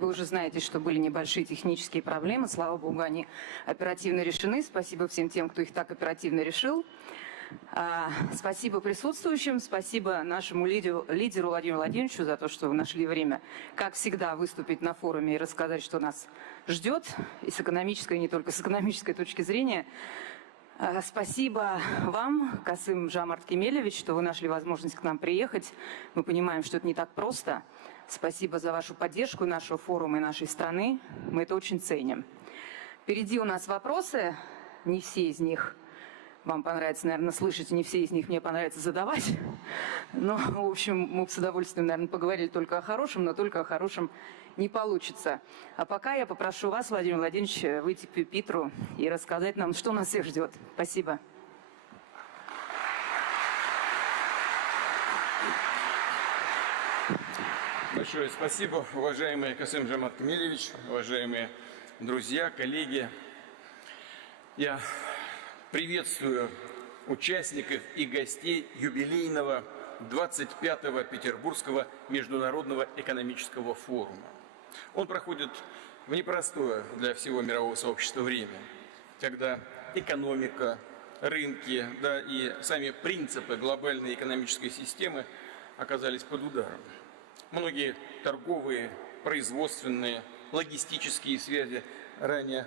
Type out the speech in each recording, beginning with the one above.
Вы уже знаете, что были небольшие технические проблемы. Слава богу, они оперативно решены. Спасибо всем тем, кто их так оперативно решил. Спасибо присутствующим, спасибо нашему лидеру Владимиру Владимировичу за то, что вы нашли время, как всегда, выступить на форуме и рассказать, что нас ждет, и с экономической, и не только с экономической точки зрения. Спасибо вам, Касым Жомарт Кемелевич, что вы нашли возможность к нам приехать. Мы понимаем, что это не так просто. Спасибо за вашу поддержку нашего форума и нашей страны. Мы это очень ценим. Впереди у нас вопросы, не все из них вам понравится, наверное, слышать, и не все из них мне понравится задавать. Но, в общем, мы с удовольствием, наверное, поговорили только о хорошем, но только о хорошем не получится. А пока я попрошу вас, Владимир Владимирович, выйти к пюпитру и рассказать нам, что нас всех ждет. Спасибо. Большое спасибо, уважаемый Касым Жомарт Кемелевич, уважаемые друзья, коллеги. Я приветствую участников и гостей юбилейного 25-го Петербургского международного экономического форума. Он проходит в непростое для всего мирового сообщества время, когда экономика, рынки, да и сами принципы глобальной экономической системы оказались под ударом. Многие торговые, производственные, логистические связи, ранее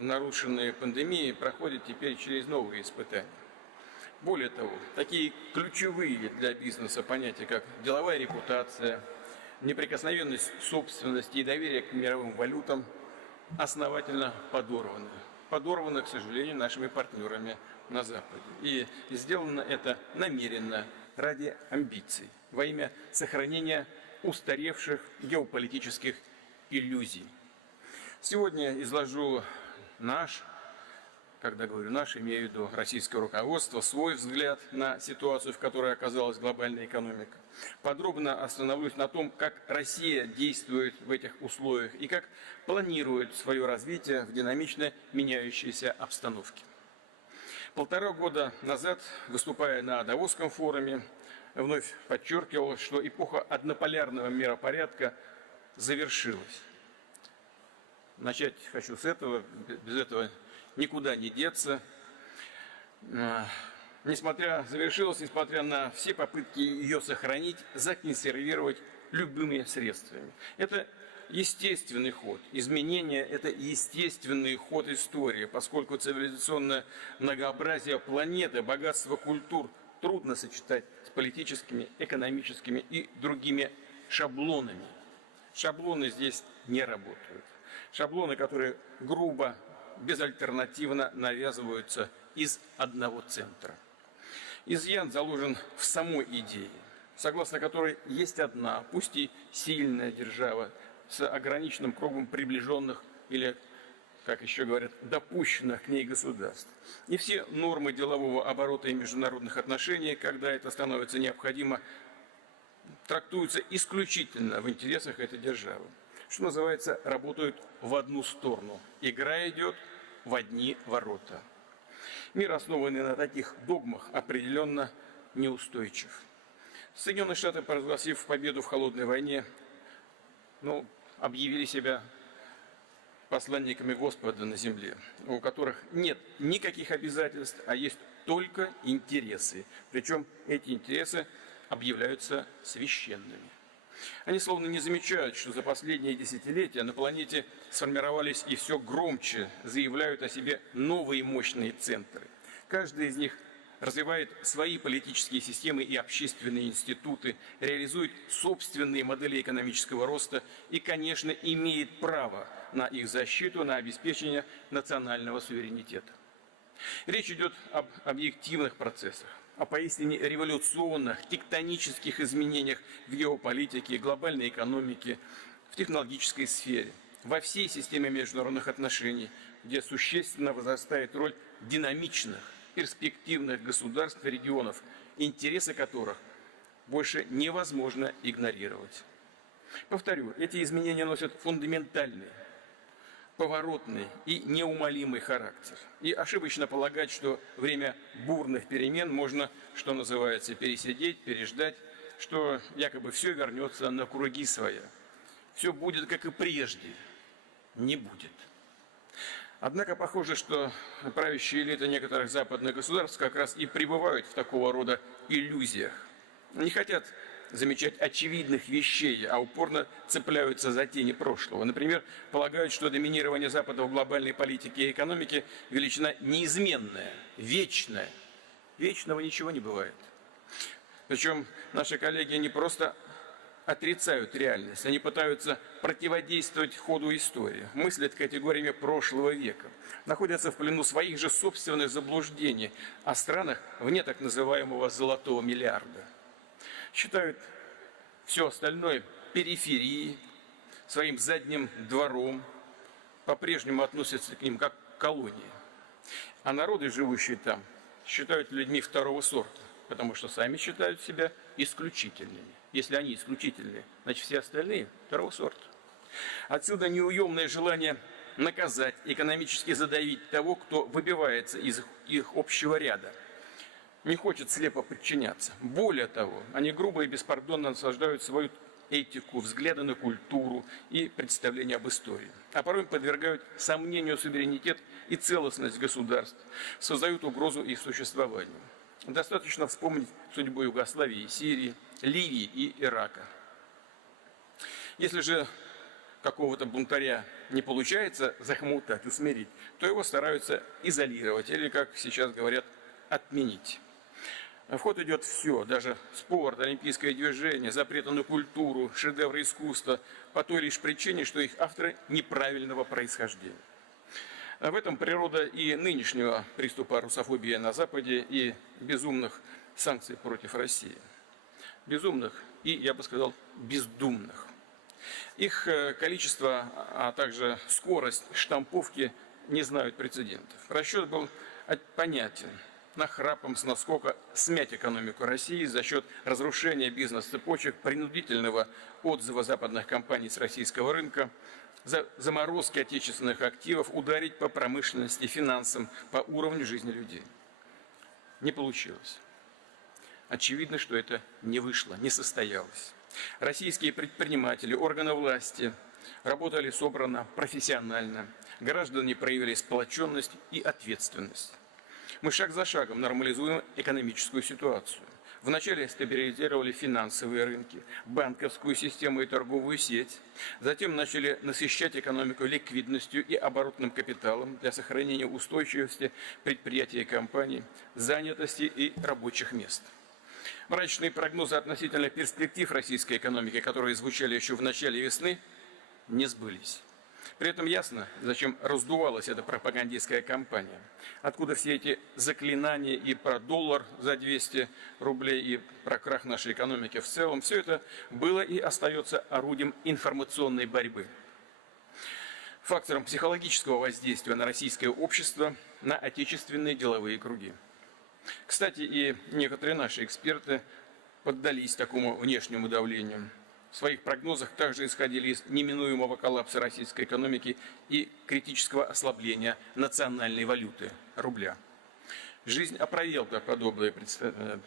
нарушенные пандемией, проходят теперь через новые испытания. Более того, такие ключевые для бизнеса понятия, как деловая репутация, неприкосновенность собственности и доверие к мировым валютам, основательно подорваны. Подорваны, к сожалению, нашими партнерами на Западе. И сделано это намеренно, ради амбиций, во имя сохранения устаревших геополитических иллюзий. Сегодня изложу наш, когда говорю наш, имею в виду российское руководство, свой взгляд на ситуацию, в которой оказалась глобальная экономика. Подробно остановлюсь на том, как Россия действует в этих условиях и как планирует свое развитие в динамично меняющейся обстановке. 1,5 года назад, выступая на Давосском форуме, вновь подчеркивал, что эпоха однополярного миропорядка завершилась. Начать хочу с этого, без этого никуда не деться. Завершилась, несмотря на все попытки ее сохранить, законсервировать любыми средствами. Это естественный ход. Изменения – это естественный ход истории, поскольку цивилизационное многообразие планеты, богатство культур трудно сочетать с политическими, экономическими и другими шаблонами. Шаблоны здесь не работают. Шаблоны, которые грубо, безальтернативно навязываются из одного центра. Изъян заложен в самой идее, согласно которой есть одна, пусть и сильная держава, с ограниченным кругом приближенных или, как еще говорят, допущенных к ней государств. И все нормы делового оборота и международных отношений, когда это становится необходимо, трактуются исключительно в интересах этой державы. Что называется, работают в одну сторону. Игра идет в одни ворота. Мир, основанный на таких догмах, определенно неустойчив. Соединенные Штаты, провозгласив победу в холодной войне, объявили себя посланниками Господа на земле, у которых нет никаких обязательств, а есть только интересы. Причем эти интересы объявляются священными. Они словно не замечают, что за последние десятилетия на планете сформировались и все громче заявляют о себе новые мощные центры. Каждый из них развивает свои политические системы и общественные институты, реализует собственные модели экономического роста и, конечно, имеет право на их защиту, на обеспечение национального суверенитета. Речь идет об объективных процессах, о поистине революционных, тектонических изменениях в геополитике, глобальной экономике, в технологической сфере, во всей системе международных отношений, где существенно возрастает роль динамичных, перспективных государств и регионов, интересы которых больше невозможно игнорировать. Повторю, эти изменения носят фундаментальный, поворотный и неумолимый характер. И ошибочно полагать, что время бурных перемен можно, что называется, пересидеть, переждать, что якобы все вернется на круги своя. все будет, как и прежде. Не будет. Однако похоже, что правящие элиты некоторых западных государств как раз и пребывают в такого рода иллюзиях. Не хотят замечать очевидных вещей, а упорно цепляются за тени прошлого. Например, полагают, что доминирование Запада в глобальной политике и экономике – величина неизменная, вечная. Вечного ничего не бывает. Причем наши коллеги не просто отрицают реальность, они пытаются противодействовать ходу истории, мыслят категориями прошлого века, находятся в плену своих же собственных заблуждений о странах вне так называемого «золотого миллиарда». Считают все остальное периферией, своим задним двором, по-прежнему относятся к ним как к колонии. А народы, живущие там, считают людьми второго сорта, потому что сами считают себя исключительными. Если они исключительные, значит все остальные второго сорта. Отсюда неуемное желание наказать, экономически задавить того, кто выбивается из их общего ряда. Не хочет слепо подчиняться. Более того, они грубо и беспардонно наслаждают свою этику, взгляды на культуру и представления об истории. А порой подвергают сомнению суверенитет и целостность государств, создают угрозу их существованию. Достаточно вспомнить судьбу Югославии, Сирии, Ливии и Ирака. Если же какого-то бунтаря не получается захомутать, усмирить, то его стараются изолировать или, как сейчас говорят, отменить. В ход идет все, даже спорт, олимпийское движение, запреты на культуру, шедевры искусства, по той лишь причине, что их авторы неправильного происхождения. В этом природа и нынешнего приступа русофобии на Западе и безумных санкций против России. Безумных и, я бы сказал, бездумных. Их количество, а также скорость штамповки не знают прецедентов. Расчет был понятен. Нахрапом с наскока смять экономику России за счет разрушения бизнес-цепочек, принудительного отзыва западных компаний с российского рынка, за заморозки отечественных активов, ударить по промышленности, финансам, по уровню жизни людей. Не получилось. Очевидно, что это не вышло, не состоялось. Российские предприниматели, органы власти работали собрано, профессионально. Граждане проявили сплоченность и ответственность. Мы шаг за шагом нормализуем экономическую ситуацию. Вначале стабилизировали финансовые рынки, банковскую систему и торговую сеть. Затем начали насыщать экономику ликвидностью и оборотным капиталом для сохранения устойчивости предприятий и компаний, занятости и рабочих мест. Мрачные прогнозы относительно перспектив российской экономики, которые звучали еще в начале весны, не сбылись. При этом ясно, зачем раздувалась эта пропагандистская кампания. Откуда все эти заклинания и про доллар за 200 рублей, и про крах нашей экономики в целом. Все это было и остается орудием информационной борьбы. Фактором психологического воздействия на российское общество, на отечественные деловые круги. Кстати, и некоторые наши эксперты поддались такому внешнему давлению. В своих прогнозах также исходили из неминуемого коллапса российской экономики и критического ослабления национальной валюты – рубля. Жизнь опровергла подобные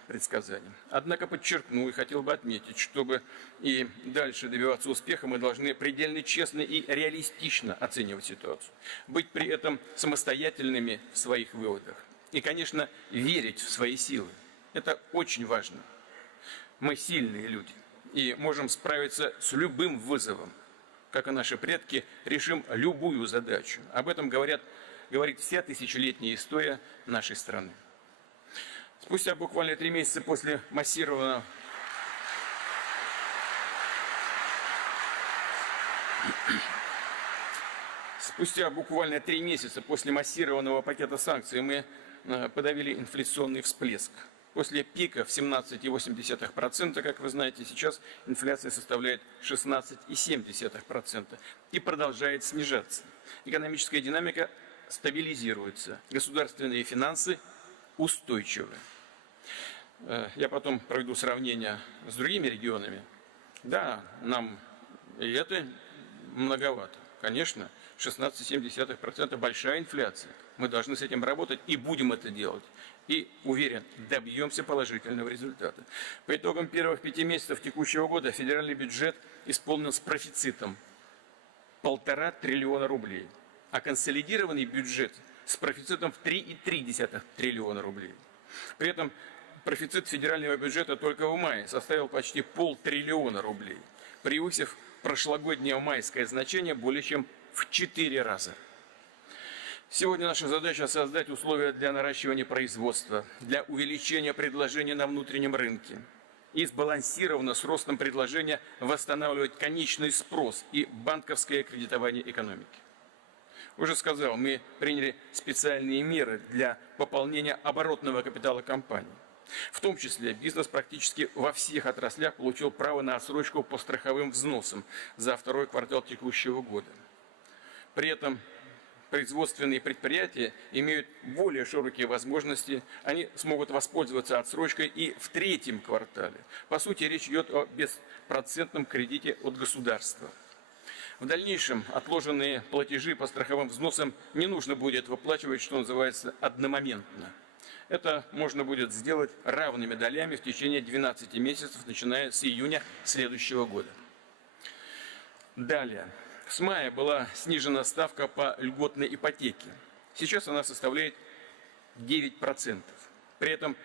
предсказания. Однако подчеркну и хотел бы отметить, чтобы и дальше добиваться успеха, мы должны предельно честно и реалистично оценивать ситуацию. Быть при этом самостоятельными в своих выводах. И, конечно, верить в свои силы. Это очень важно. Мы сильные люди. И можем справиться с любым вызовом. Как и наши предки, решим любую задачу. Об этом говорит вся тысячелетняя история нашей страны. Спустя буквально 3 месяца после массированного пакета санкций мы подавили инфляционный всплеск. После пика в 17,8%, как вы знаете, сейчас инфляция составляет 16,7% и продолжает снижаться. Экономическая динамика стабилизируется, государственные финансы устойчивы. Я потом проведу сравнение с другими регионами. Да, нам и это многовато. конечно, 16,7% большая инфляция. Мы должны с этим работать и будем это делать. И, уверен, добьемся положительного результата. По итогам первых 5 месяцев текущего года федеральный бюджет исполнен с профицитом 1,5 триллиона рублей, а консолидированный бюджет с профицитом в 3,3 триллиона рублей. При этом профицит федерального бюджета только в мае составил почти 0,5 триллиона рублей, превысив прошлогоднее майское значение более чем в 4 раза. Сегодня наша задача создать условия для наращивания производства, для увеличения предложения на внутреннем рынке и сбалансированно с ростом предложения восстанавливать конечный спрос и банковское кредитование экономики. Уже сказал, мы приняли специальные меры для пополнения оборотного капитала компаний. В том числе бизнес практически во всех отраслях получил право на отсрочку по страховым взносам за второй квартал текущего года. При этом производственные предприятия имеют более широкие возможности, они смогут воспользоваться отсрочкой и в третьем квартале. По сути, речь идет о беспроцентном кредите от государства. В дальнейшем отложенные платежи по страховым взносам не нужно будет выплачивать, что называется, одномоментно. Это можно будет сделать равными долями в течение 12 месяцев, начиная с июня следующего года. Далее. С мая была снижена ставка по льготной ипотеке. Сейчас она составляет 9%. При этом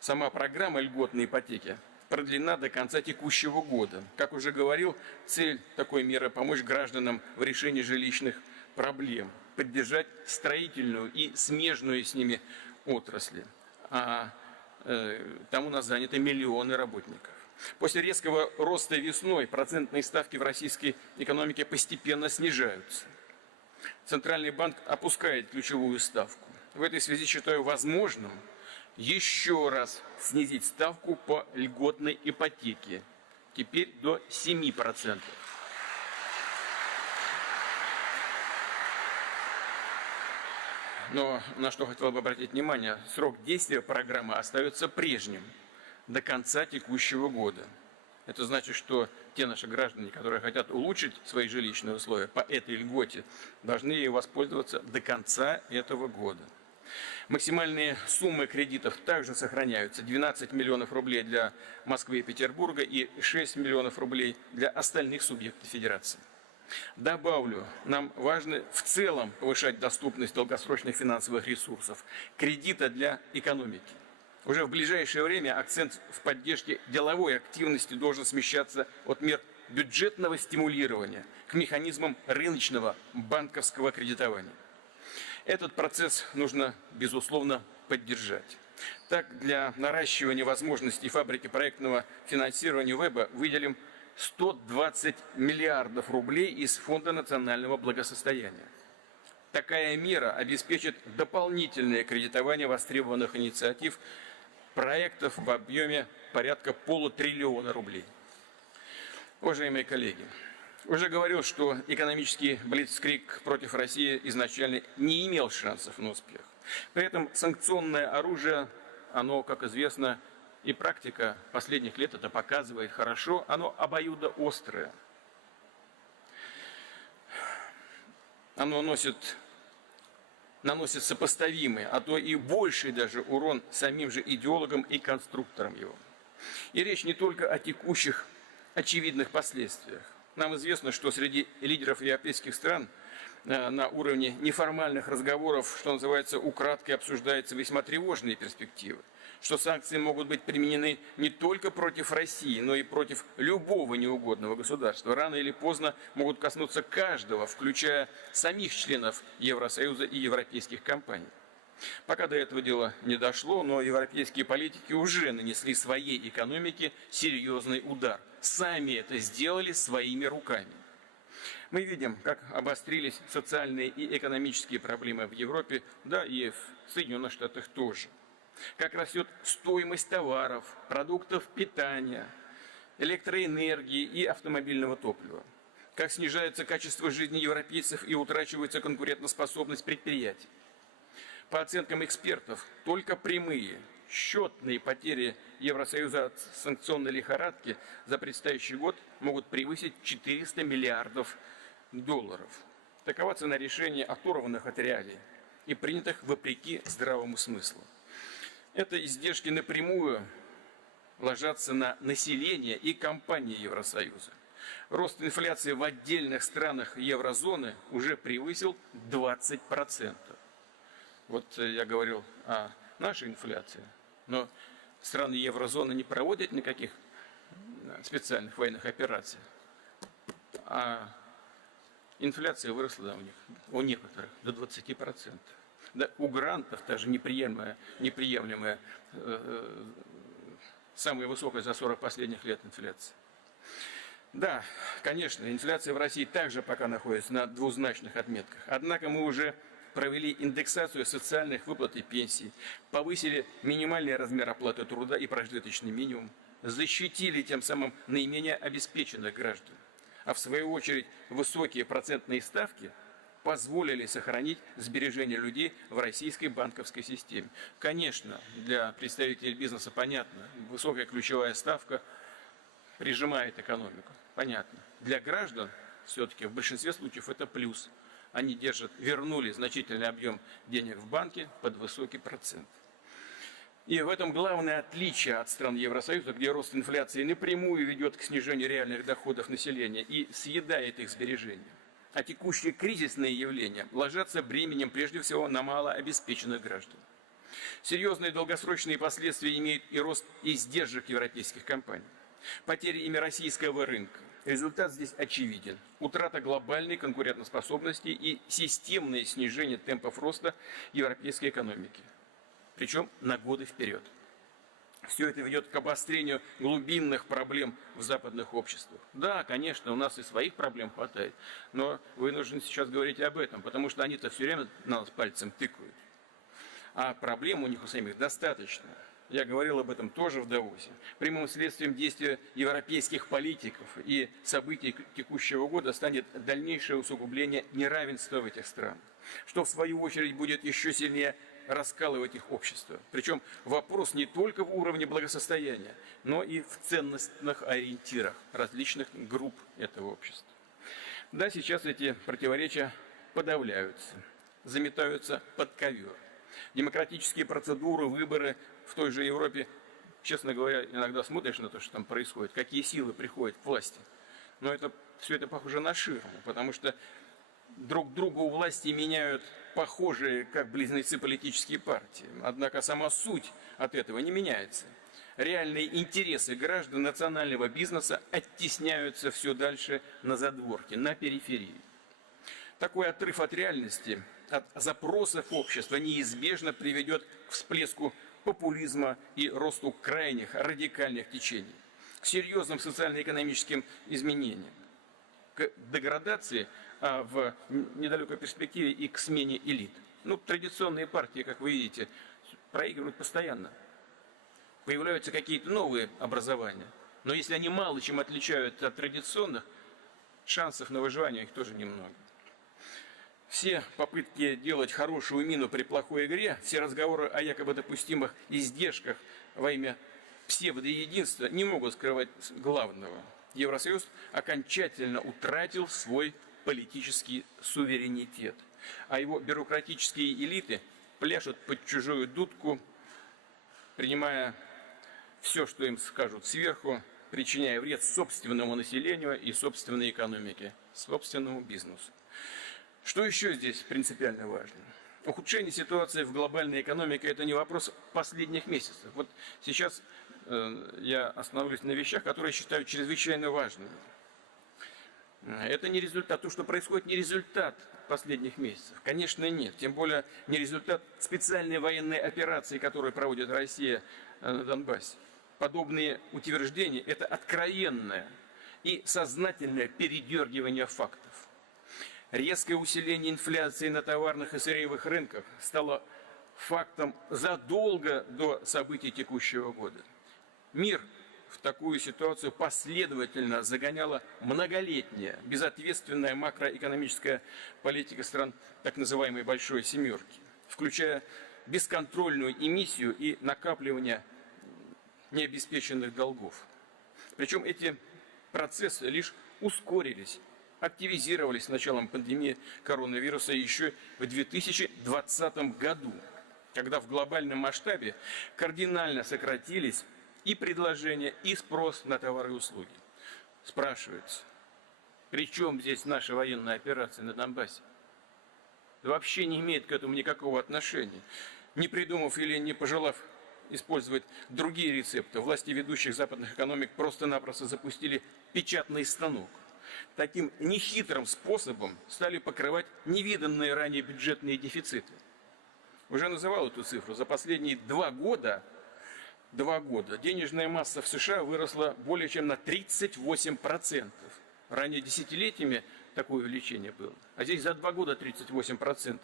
сама программа льготной ипотеки продлена до конца текущего года. Как уже говорил, цель такой меры – помочь гражданам в решении жилищных проблем, поддержать строительную и смежную с ними отрасли. Там у нас заняты миллионы работников. После резкого роста весной процентные ставки в российской экономике постепенно снижаются. Центральный банк опускает ключевую ставку. В этой связи считаю возможным еще раз снизить ставку по льготной ипотеке. Теперь до 7%. Но на что хотел бы обратить внимание, срок действия программы остается прежним до конца текущего года. Это значит, что те наши граждане, которые хотят улучшить свои жилищные условия по этой льготе, должны ей воспользоваться до конца этого года. Максимальные суммы кредитов также сохраняются. 12 миллионов рублей для Москвы и Петербурга и 6 миллионов рублей для остальных субъектов Федерации. Добавлю, нам важно в целом повышать доступность долгосрочных финансовых ресурсов, кредита для экономики. Уже в ближайшее время акцент в поддержке деловой активности должен смещаться от мер бюджетного стимулирования к механизмам рыночного банковского кредитования. Этот процесс нужно, безусловно, поддержать. Так, для наращивания возможностей фабрики проектного финансирования ВЭБа выделим 120 миллиардов рублей из Фонда национального благосостояния. Такая мера обеспечит дополнительное кредитование востребованных инициатив проектов в объеме порядка 0,5 триллиона рублей. Уважаемые коллеги, уже говорил, что экономический блицкриг против России изначально не имел шансов на успех. При этом санкционное оружие, оно, как известно, и практика последних лет это показывает хорошо, оно обоюдоострое. Оно наносит сопоставимый, а то и больший даже урон самим же идеологам и конструкторам его. И речь не только о текущих очевидных последствиях. Нам известно, что среди лидеров европейских стран на уровне неформальных разговоров, что называется, украдкой обсуждаются весьма тревожные перспективы, что санкции могут быть применены не только против России, но и против любого неугодного государства. Рано или поздно могут коснуться каждого, включая самих членов Евросоюза и европейских компаний. Пока до этого дела не дошло, но европейские политики уже нанесли своей экономике серьезный удар. Сами это сделали своими руками. Мы видим, как обострились социальные и экономические проблемы в Европе, да и в Соединенных Штатах тоже. Как растет стоимость товаров, продуктов питания, электроэнергии и автомобильного топлива. Как снижается качество жизни европейцев и утрачивается конкурентоспособность предприятий. По оценкам экспертов, только прямые, счетные потери Евросоюза от санкционной лихорадки за предстоящий год могут превысить 400 миллиардов долларов. Такова цена решения, оторванных от реалий и принятых вопреки здравому смыслу. Это издержки напрямую ложатся на население и компании Евросоюза. Рост инфляции в отдельных странах еврозоны уже превысил 20%. Вот я говорил о нашей инфляции, но страны еврозоны не проводят никаких специальных военных операций, а инфляция выросла у некоторых до 20%. Да, у грантов даже неприемлемая самая высокая за 40 последних лет инфляция. Да, конечно, инфляция в России также пока находится на двузначных отметках. Однако мы уже провели индексацию социальных выплат и пенсий, повысили минимальный размер оплаты труда и прожиточный минимум, защитили тем самым наименее обеспеченных граждан. А в свою очередь высокие процентные ставки позволили сохранить сбережения людей в российской банковской системе. Конечно, для представителей бизнеса понятно, высокая ключевая ставка прижимает экономику. Понятно. Для граждан все-таки в большинстве случаев это плюс. Они вернули значительный объем денег в банке под высокий процент. И в этом главное отличие от стран Евросоюза, где рост инфляции напрямую ведет к снижению реальных доходов населения и съедает их сбережения. А текущие кризисные явления ложатся бременем прежде всего на малообеспеченных граждан. Серьезные долгосрочные последствия имеет и рост издержек европейских компаний. Потеря ими российского рынка. Результат здесь очевиден. Утрата глобальной конкурентоспособности и системное снижение темпов роста европейской экономики. Причем на годы вперед. Все это ведет к обострению глубинных проблем в западных обществах. Да, конечно, у нас и своих проблем хватает, но вынужден сейчас говорить об этом, потому что они-то все время на нас пальцем тыкают. А проблем у них у самих достаточно. Я говорил об этом тоже в Давосе. Прямым следствием действия европейских политиков и событий текущего года станет дальнейшее усугубление неравенства в этих странах, что в свою очередь будет еще сильнее раскалывать их общество. Причем вопрос не только в уровне благосостояния, но и в ценностных ориентирах различных групп этого общества. Да, сейчас эти противоречия подавляются, заметаются под ковер. Демократические процедуры, выборы в той же Европе, честно говоря, иногда смотришь на то, что там происходит, какие силы приходят к власти. Но все это похоже на ширму, потому что друг друга у власти меняют похожие, как близнецы, политические партии. Однако сама суть от этого не меняется. Реальные интересы граждан национального бизнеса оттесняются все дальше на задворке, на периферии. Такой отрыв от реальности, от запросов общества неизбежно приведет к всплеску популизма и росту крайних радикальных течений, к серьезным социально-экономическим изменениям, к деградации, а в недалекой перспективе и к смене элит. Традиционные партии, как вы видите, проигрывают постоянно. Появляются какие-то новые образования. Но если они мало чем отличаются от традиционных, шансов на выживание у них тоже немного. Все попытки делать хорошую мину при плохой игре, все разговоры о якобы допустимых издержках во имя псевдоединства не могут скрывать главного. Евросоюз окончательно утратил свой политический суверенитет, а его бюрократические элиты пляшут под чужую дудку, принимая все, что им скажут сверху, причиняя вред собственному населению и собственной экономике, собственному бизнесу. Что еще здесь принципиально важно? Ухудшение ситуации в глобальной экономике – это не вопрос последних месяцев. Вот сейчас я остановлюсь на вещах, которые считаю чрезвычайно важными. Это не результат, то, что происходит, не результат последних месяцев. Конечно, нет. Тем более не результат специальной военной операции, которую проводит Россия на Донбассе. Подобные утверждения – это откровенное и сознательное передергивание фактов. Резкое усиление инфляции на товарных и сырьевых рынках стало фактом задолго до событий текущего года. Мир в такую ситуацию последовательно загоняла многолетняя, безответственная макроэкономическая политика стран так называемой «Большой семерки», включая бесконтрольную эмиссию и накапливание необеспеченных долгов. Причем эти процессы лишь ускорились активизировались с началом пандемии коронавируса еще в 2020 году, когда в глобальном масштабе кардинально сократились и предложения, и спрос на товары и услуги. Спрашивается, при чем здесь наша военная операция на Донбассе? Вообще не имеет к этому никакого отношения. Не придумав или не пожелав использовать другие рецепты, власти ведущих западных экономик просто-напросто запустили печатный станок. Таким нехитрым способом стали покрывать невиданные ранее бюджетные дефициты. Уже называл эту цифру. За последние 2 года денежная масса в США выросла более чем на 38%. Ранее десятилетиями такое увеличение было. А здесь за 2 года 38%.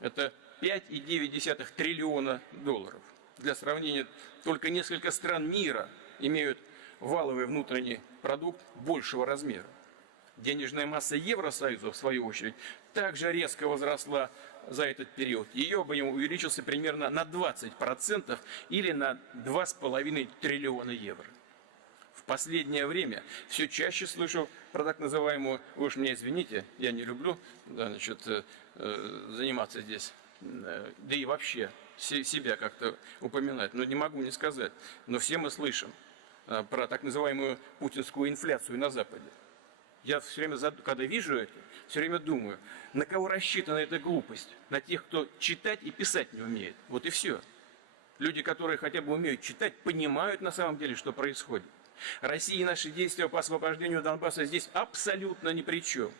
Это 5,9 триллиона долларов. Для сравнения, только несколько стран мира имеют валовый внутренний продукт большего размера. Денежная масса Евросоюза, в свою очередь, также резко возросла за этот период. Ее объем увеличился примерно на 20% или на 2,5 триллиона евро. В последнее время все чаще слышу про так называемую, вы уж меня извините, я не люблю заниматься здесь, да и вообще себя как-то упоминать, но не могу не сказать. Но все мы слышим про так называемую путинскую инфляцию на Западе. Я все время, когда вижу это, все время думаю, на кого рассчитана эта глупость? На тех, кто читать и писать не умеет. Вот и все. Люди, которые хотя бы умеют читать, понимают на самом деле, что происходит. Россия и наши действия по освобождению Донбасса здесь абсолютно ни при чем.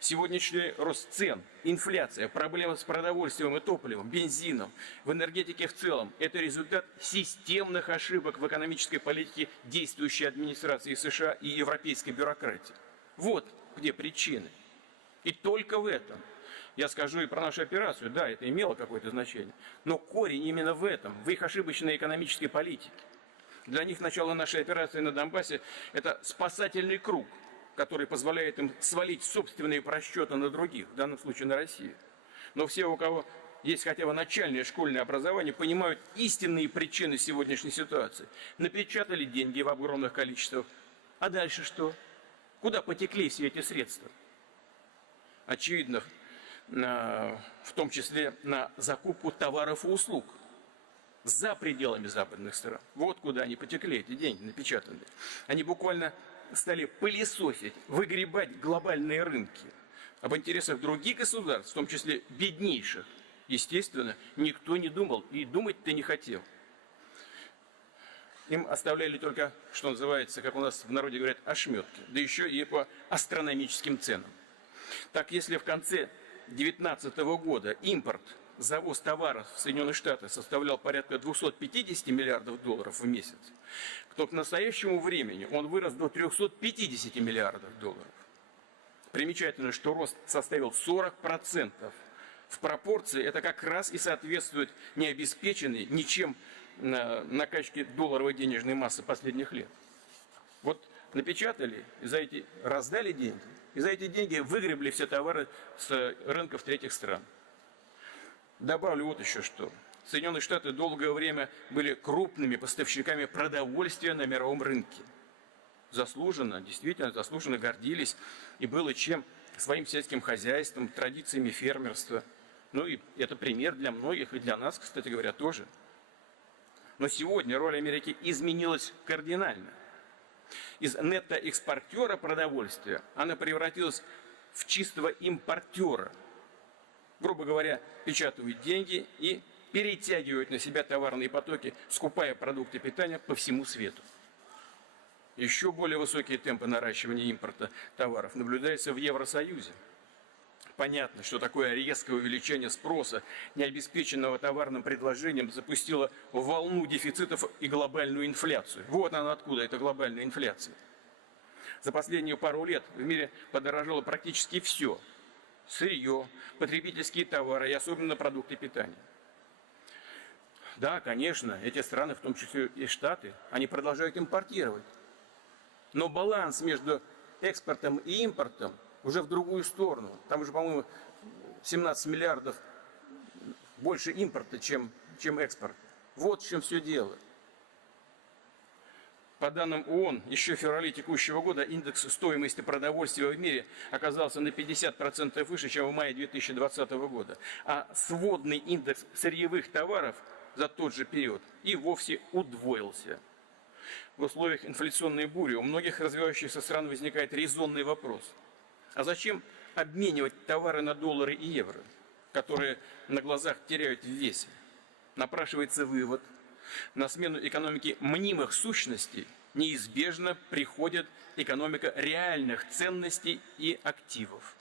Сегодняшний рост цен, инфляция, проблемы с продовольствием и топливом, бензином, в энергетике в целом – это результат системных ошибок в экономической политике действующей администрации США и европейской бюрократии. Вот где причины. И только в этом. Я скажу и про нашу операцию. Да, это имело какое-то значение. Но корень именно в этом, в их ошибочной экономической политике. Для них начало нашей операции на Донбассе – это спасательный круг, который позволяет им свалить собственные просчеты на других, в данном случае на Россию. Но все, у кого есть хотя бы начальное школьное образование, понимают истинные причины сегодняшней ситуации. Напечатали деньги в огромных количествах. А дальше что? Куда потекли все эти средства? Очевидно, в том числе на закупку товаров и услуг за пределами западных стран. Вот куда они потекли, эти деньги напечатанные. Они буквально стали пылесосить, выгребать глобальные рынки. Об интересах других государств, в том числе беднейших, естественно, никто не думал и думать-то не хотел. Им оставляли только, что называется, как у нас в народе говорят, ошметки, да еще и по астрономическим ценам. Так, если в конце 2019 года импорт, завоз товаров в Соединенные Штаты составлял порядка 250 миллиардов долларов в месяц, то к настоящему времени он вырос до 350 миллиардов долларов. Примечательно, что рост составил 40%. В пропорции это как раз и соответствует необеспеченной ничем накачке долларовой денежной массы последних лет. Вот напечатали, раздали деньги, и за эти деньги выгребли все товары с рынков третьих стран. Добавлю вот еще что. Соединенные Штаты долгое время были крупными поставщиками продовольствия на мировом рынке. Заслуженно, действительно заслуженно гордились, и было чем своим сельским хозяйством, традициями фермерства. Ну и это пример для многих, и для нас, кстати говоря, тоже. Но сегодня роль Америки изменилась кардинально. Из нетто-экспортера продовольствия она превратилась в чистого импортера. Грубо говоря, печатают деньги и перетягивают на себя товарные потоки, скупая продукты питания по всему свету. Еще более высокие темпы наращивания импорта товаров наблюдаются в Евросоюзе. Понятно, что такое резкое увеличение спроса, необеспеченного товарным предложением, запустило волну дефицитов и глобальную инфляцию. Вот она откуда, эта глобальная инфляция. За последние пару лет в мире подорожало практически все. Сырье, потребительские товары и особенно продукты питания. Да, конечно, эти страны, в том числе и Штаты, они продолжают импортировать. Но баланс между экспортом и импортом уже в другую сторону. Там уже, по-моему, 17 миллиардов больше импорта, чем экспорта. Вот в чем все дело. По данным ООН, еще в феврале текущего года индекс стоимости продовольствия в мире оказался на 50% выше, чем в мае 2020 года. А сводный индекс сырьевых товаров за тот же период и вовсе удвоился. В условиях инфляционной бури у многих развивающихся стран возникает резонный вопрос. А зачем обменивать товары на доллары и евро, которые на глазах теряют в весе? Напрашивается вывод. На смену экономики мнимых сущностей неизбежно приходит экономика реальных ценностей и активов.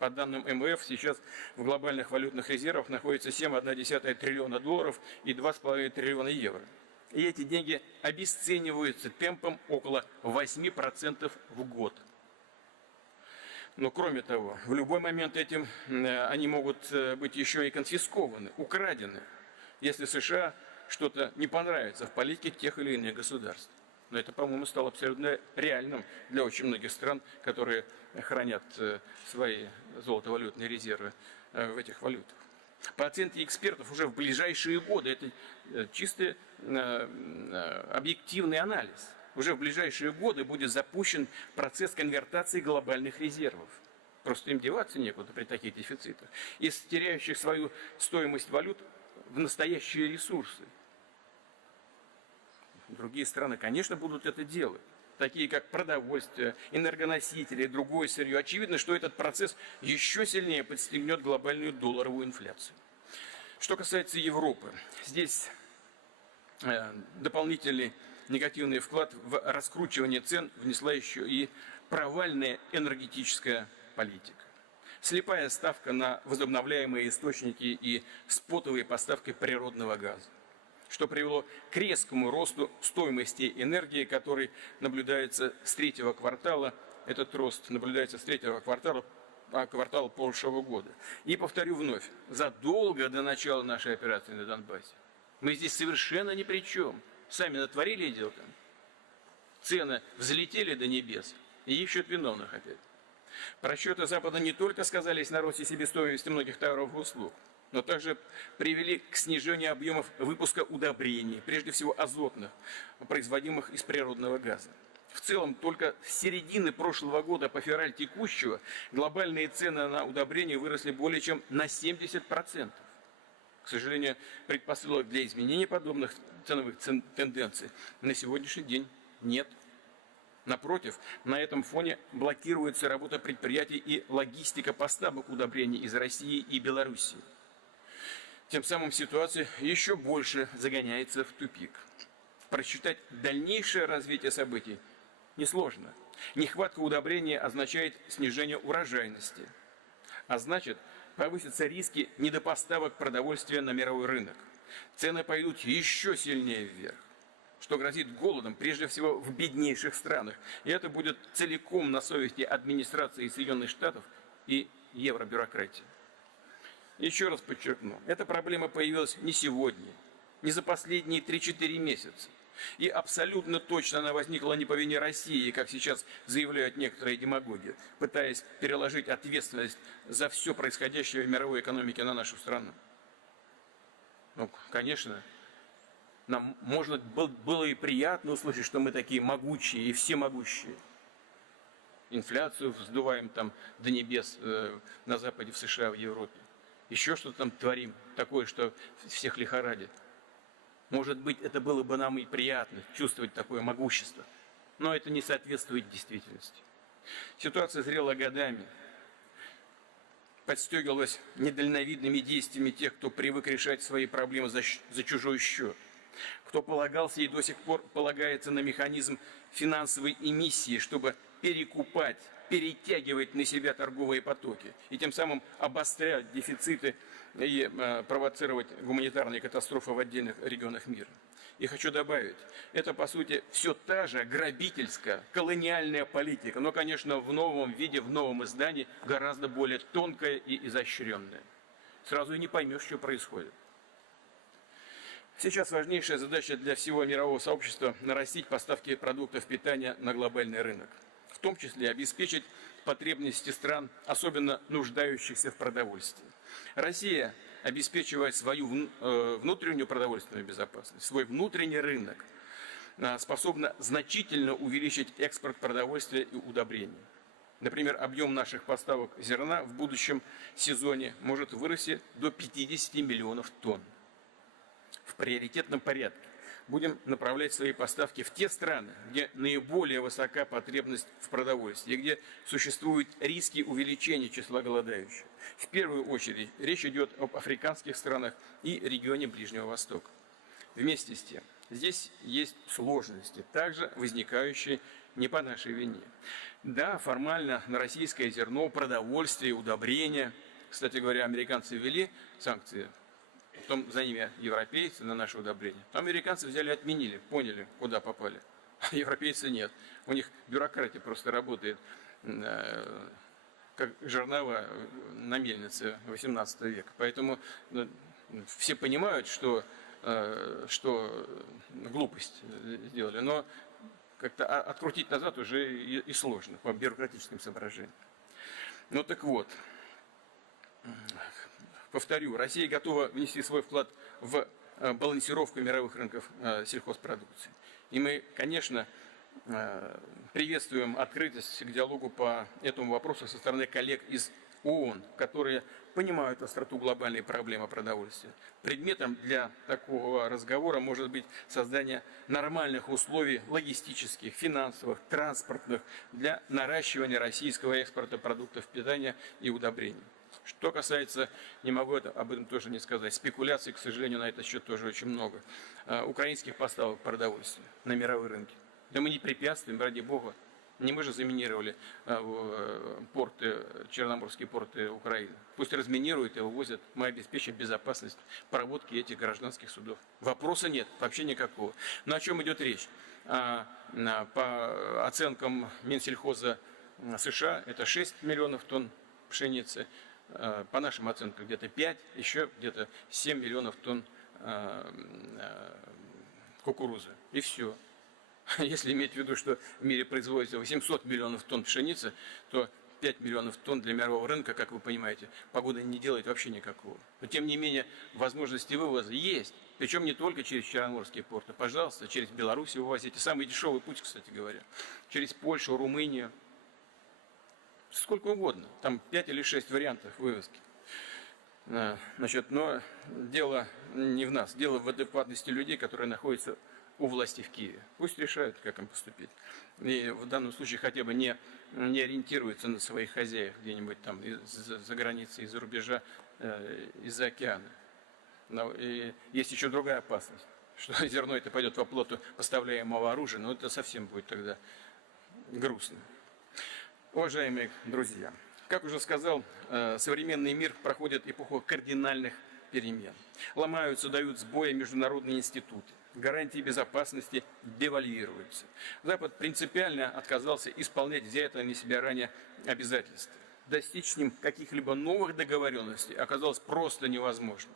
По данным МВФ, сейчас в глобальных валютных резервах находится 7,1 триллиона долларов и 2,5 триллиона евро. И эти деньги обесцениваются темпом около 8% в год. Но кроме того, в любой момент они могут быть еще и конфискованы, украдены, если США что-то не понравится в политике тех или иных государств. Но это, по-моему, стало абсолютно реальным для очень многих стран, которые хранят свои золотовалютные резервы в этих валютах. По оценке экспертов, уже в ближайшие годы, это чисто объективный анализ, уже в ближайшие годы будет запущен процесс конвертации глобальных резервов. Просто им деваться некуда при таких дефицитах. Из теряющих свою стоимость валют в настоящие ресурсы. Другие страны, конечно, будут это делать, такие как продовольствие, энергоносители и другое сырье. Очевидно, что этот процесс еще сильнее подстегнет глобальную долларовую инфляцию. Что касается Европы, здесь дополнительный негативный вклад в раскручивание цен внесла еще и провальная энергетическая политика. Слепая ставка на возобновляемые источники и спотовые поставки природного газа, что привело к резкому росту стоимости энергии, который наблюдается с третьего квартала. Этот рост наблюдается с третьего квартала прошлого года. И повторю вновь, задолго до начала нашей операции на Донбассе. Мы здесь совершенно ни при чем. Сами натворили дел там. Цены взлетели до небес и ищут виновных опять. Просчеты Запада не только сказались на росте себестоимости многих товаров и услуг, но также привели к снижению объемов выпуска удобрений, прежде всего азотных, производимых из природного газа. В целом, только с середины прошлого года по февраль текущего глобальные цены на удобрения выросли более чем на 70%. К сожалению, предпосылок для изменения подобных ценовых тенденций на сегодняшний день нет. Напротив, на этом фоне блокируется работа предприятий и логистика поставок удобрений из России и Белоруссии. Тем самым ситуация еще больше загоняется в тупик. Просчитать дальнейшее развитие событий несложно. Нехватка удобрения означает снижение урожайности, а значит, повысятся риски недопоставок продовольствия на мировой рынок. Цены пойдут еще сильнее вверх, что грозит голодом, прежде всего в беднейших странах. И это будет целиком на совести администрации Соединенных Штатов и евробюрократии. Еще раз подчеркну, эта проблема появилась не сегодня, не за последние 3-4 месяца. И абсолютно точно она возникла не по вине России, как сейчас заявляют некоторые демагоги, пытаясь переложить ответственность за все происходящее в мировой экономике на нашу страну. Ну, конечно, нам было и приятно услышать, что мы такие могучие и всемогущие. Инфляцию вздуваем там до небес на Западе, в США, в Европе. Еще что-то там творим такое, что всех лихорадит. Может быть, это было бы нам и приятно чувствовать такое могущество, но это не соответствует действительности. Ситуация зрела годами, подстегивалась недальновидными действиями тех, кто привык решать свои проблемы за чужой счет, кто полагался и до сих пор полагается на механизм финансовой эмиссии, чтобы перетягивать на себя торговые потоки и тем самым обострять дефициты и провоцировать гуманитарные катастрофы в отдельных регионах мира. И хочу добавить, это по сути все та же грабительская, колониальная политика, но, конечно, в новом виде, в новом издании, гораздо более тонкая и изощренная. Сразу и не поймешь, что происходит. Сейчас важнейшая задача для всего мирового сообщества – нарастить поставки продуктов питания на глобальный рынок. В том числе обеспечить потребности стран, особенно нуждающихся в продовольствии. Россия, обеспечивая свою внутреннюю продовольственную безопасность, свой внутренний рынок, способна значительно увеличить экспорт продовольствия и удобрений. Например, объем наших поставок зерна в будущем сезоне может вырасти до 50 миллионов тонн. В приоритетном порядке будем направлять свои поставки в те страны, где наиболее высока потребность в продовольствии, где существуют риски увеличения числа голодающих. В первую очередь речь идет об африканских странах и регионе Ближнего Востока. Вместе с тем, здесь есть сложности, также возникающие не по нашей вине. Да, формально на российское зерно, продовольствие, удобрения, кстати говоря, американцы ввели санкции, потом за ними европейцы на наше удобрение. Американцы взяли и отменили, поняли, куда попали. А европейцы нет. У них бюрократия просто работает, как жернова на мельнице 18 века. Поэтому все понимают, что глупость сделали, но как-то открутить назад уже и сложно по бюрократическим соображениям. Ну так вот, повторю, Россия готова внести свой вклад в балансировку мировых рынков сельхозпродукции. И мы, конечно, приветствуем открытость к диалогу по этому вопросу со стороны коллег из ООН, которые понимают остроту глобальной проблемы продовольствия. Предметом для такого разговора может быть создание нормальных условий логистических, финансовых, транспортных для наращивания российского экспорта продуктов питания и удобрений. Что касается, не могу об этом тоже не сказать, спекуляций, к сожалению, на этот счет тоже очень много, украинских поставок продовольствия на мировые рынки. Да мы не препятствуем, ради бога. Не мы же заминировали порты, черноморские порты Украины. Пусть разминируют и вывозят, мы обеспечим безопасность проводки этих гражданских судов. Вопроса нет, вообще никакого. Но о чем идет речь? По оценкам Минсельхоза США это 6 миллионов тонн пшеницы, по нашим оценкам где-то 5, еще где-то 7 миллионов тонн кукурузы. И все. Если иметь в виду, что в мире производится 800 миллионов тонн пшеницы, то 5 миллионов тонн для мирового рынка, как вы понимаете, погода не делает вообще никакого. Но тем не менее, возможности вывоза есть. Причем не только через черноморские порты. Пожалуйста, через Беларусь вывозите. Самый дешевый путь, кстати говоря. Через Польшу, Румынию. Сколько угодно. Там 5 или 6 вариантов вывозки. Значит, но дело не в нас. Дело в адекватности людей, которые находятся у власти в Киеве. Пусть решают, как им поступить. И в данном случае хотя бы не ориентируются на своих хозяев где-нибудь там за границей, из-за рубежа, из-за океана. Но и есть еще другая опасность, что зерно это пойдет в оплату поставляемого оружия, но это совсем будет тогда грустно. Уважаемые друзья, как уже сказал, современный мир проходит эпоху кардинальных перемен. Ломаются, дают сбои международные институты. Гарантии безопасности девальвируются. Запад принципиально отказался исполнять взятые на себя ранее обязательства. Достичь с ним каких-либо новых договоренностей оказалось просто невозможно.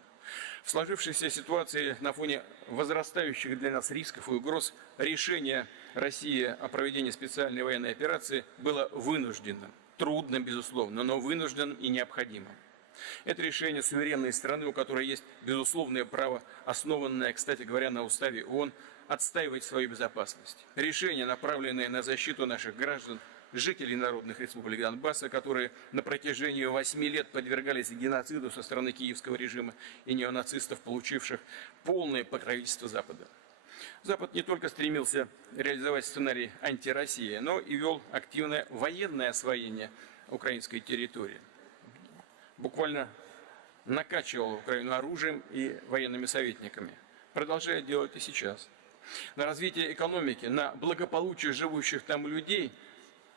В сложившейся ситуации на фоне возрастающих для нас рисков и угроз решение России о проведении специальной военной операции было вынужденным, трудным, безусловно, но вынужденным и необходимым. Это решение суверенной страны, у которой есть безусловное право, основанное, кстати говоря, на уставе ООН, отстаивать свою безопасность. Решение, направленное на защиту наших граждан, жителей народных республик Донбасса, которые на протяжении 8 лет подвергались геноциду со стороны киевского режима и неонацистов, получивших полное покровительство Запада. Запад не только стремился реализовать сценарий антироссии, но и вел активное военное освоение украинской территории. Буквально накачивал Украину оружием и военными советниками. Продолжает делать и сейчас. На развитие экономики, на благополучие живущих там людей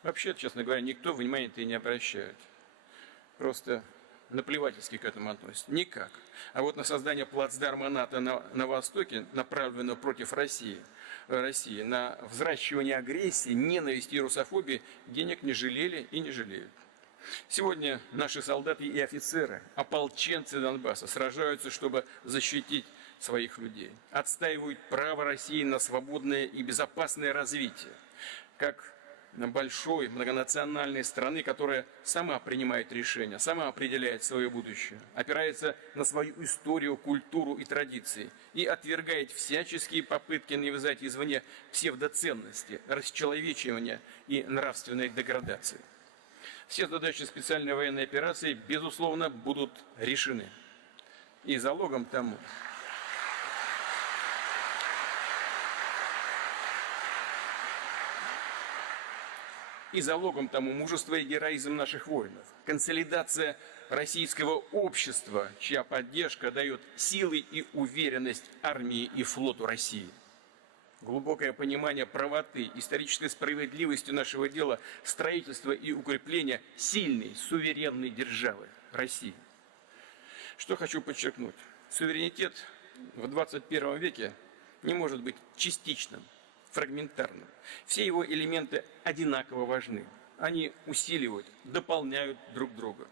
вообще, честно говоря, никто внимания-то и не обращает. Просто наплевательски к этому относится. Никак. А вот на создание плацдарма НАТО на Востоке, направленного против России, на взращивание агрессии, ненависти и русофобии, денег не жалели и не жалеют. Сегодня наши солдаты и офицеры, ополченцы Донбасса, сражаются, чтобы защитить своих людей. Отстаивают право России на свободное и безопасное развитие. Как большой многонациональной страны, которая сама принимает решения, сама определяет свое будущее, опирается на свою историю, культуру и традиции и отвергает всяческие попытки навязать извне псевдоценности, расчеловечивания и нравственной деградации. Все задачи специальной военной операции, безусловно, будут решены. И залогом тому мужество и героизм наших воинов, консолидация российского общества, чья поддержка дает силы и уверенность армии и флоту России. Глубокое понимание правоты, исторической справедливости нашего дела, строительства и укрепления сильной, суверенной державы России. Что хочу подчеркнуть. Суверенитет в 21 веке не может быть частичным, фрагментарным. Все его элементы одинаково важны. Они усиливают, дополняют друг друга.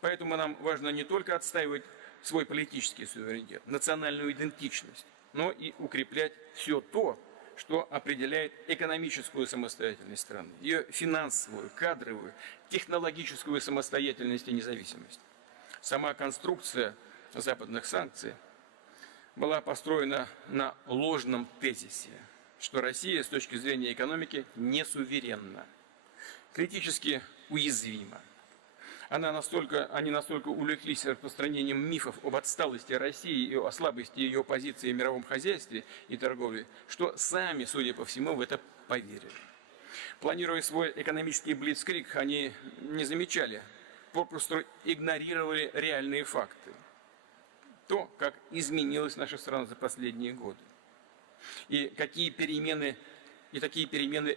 Поэтому нам важно не только отстаивать свой политический суверенитет, национальную идентичность, но и укреплять все то, что определяет экономическую самостоятельность страны, ее финансовую, кадровую, технологическую самостоятельность и независимость. Сама конструкция западных санкций была построена на ложном тезисе, что Россия с точки зрения экономики не суверенна, критически уязвима. Они настолько увлеклись распространением мифов об отсталости России и о слабости ее позиции в мировом хозяйстве и торговле, что сами, судя по всему, в это поверили. Планируя свой экономический блицкриг, они не замечали, попросту игнорировали реальные факты. То, как изменилась наша страна за последние годы. И такие перемены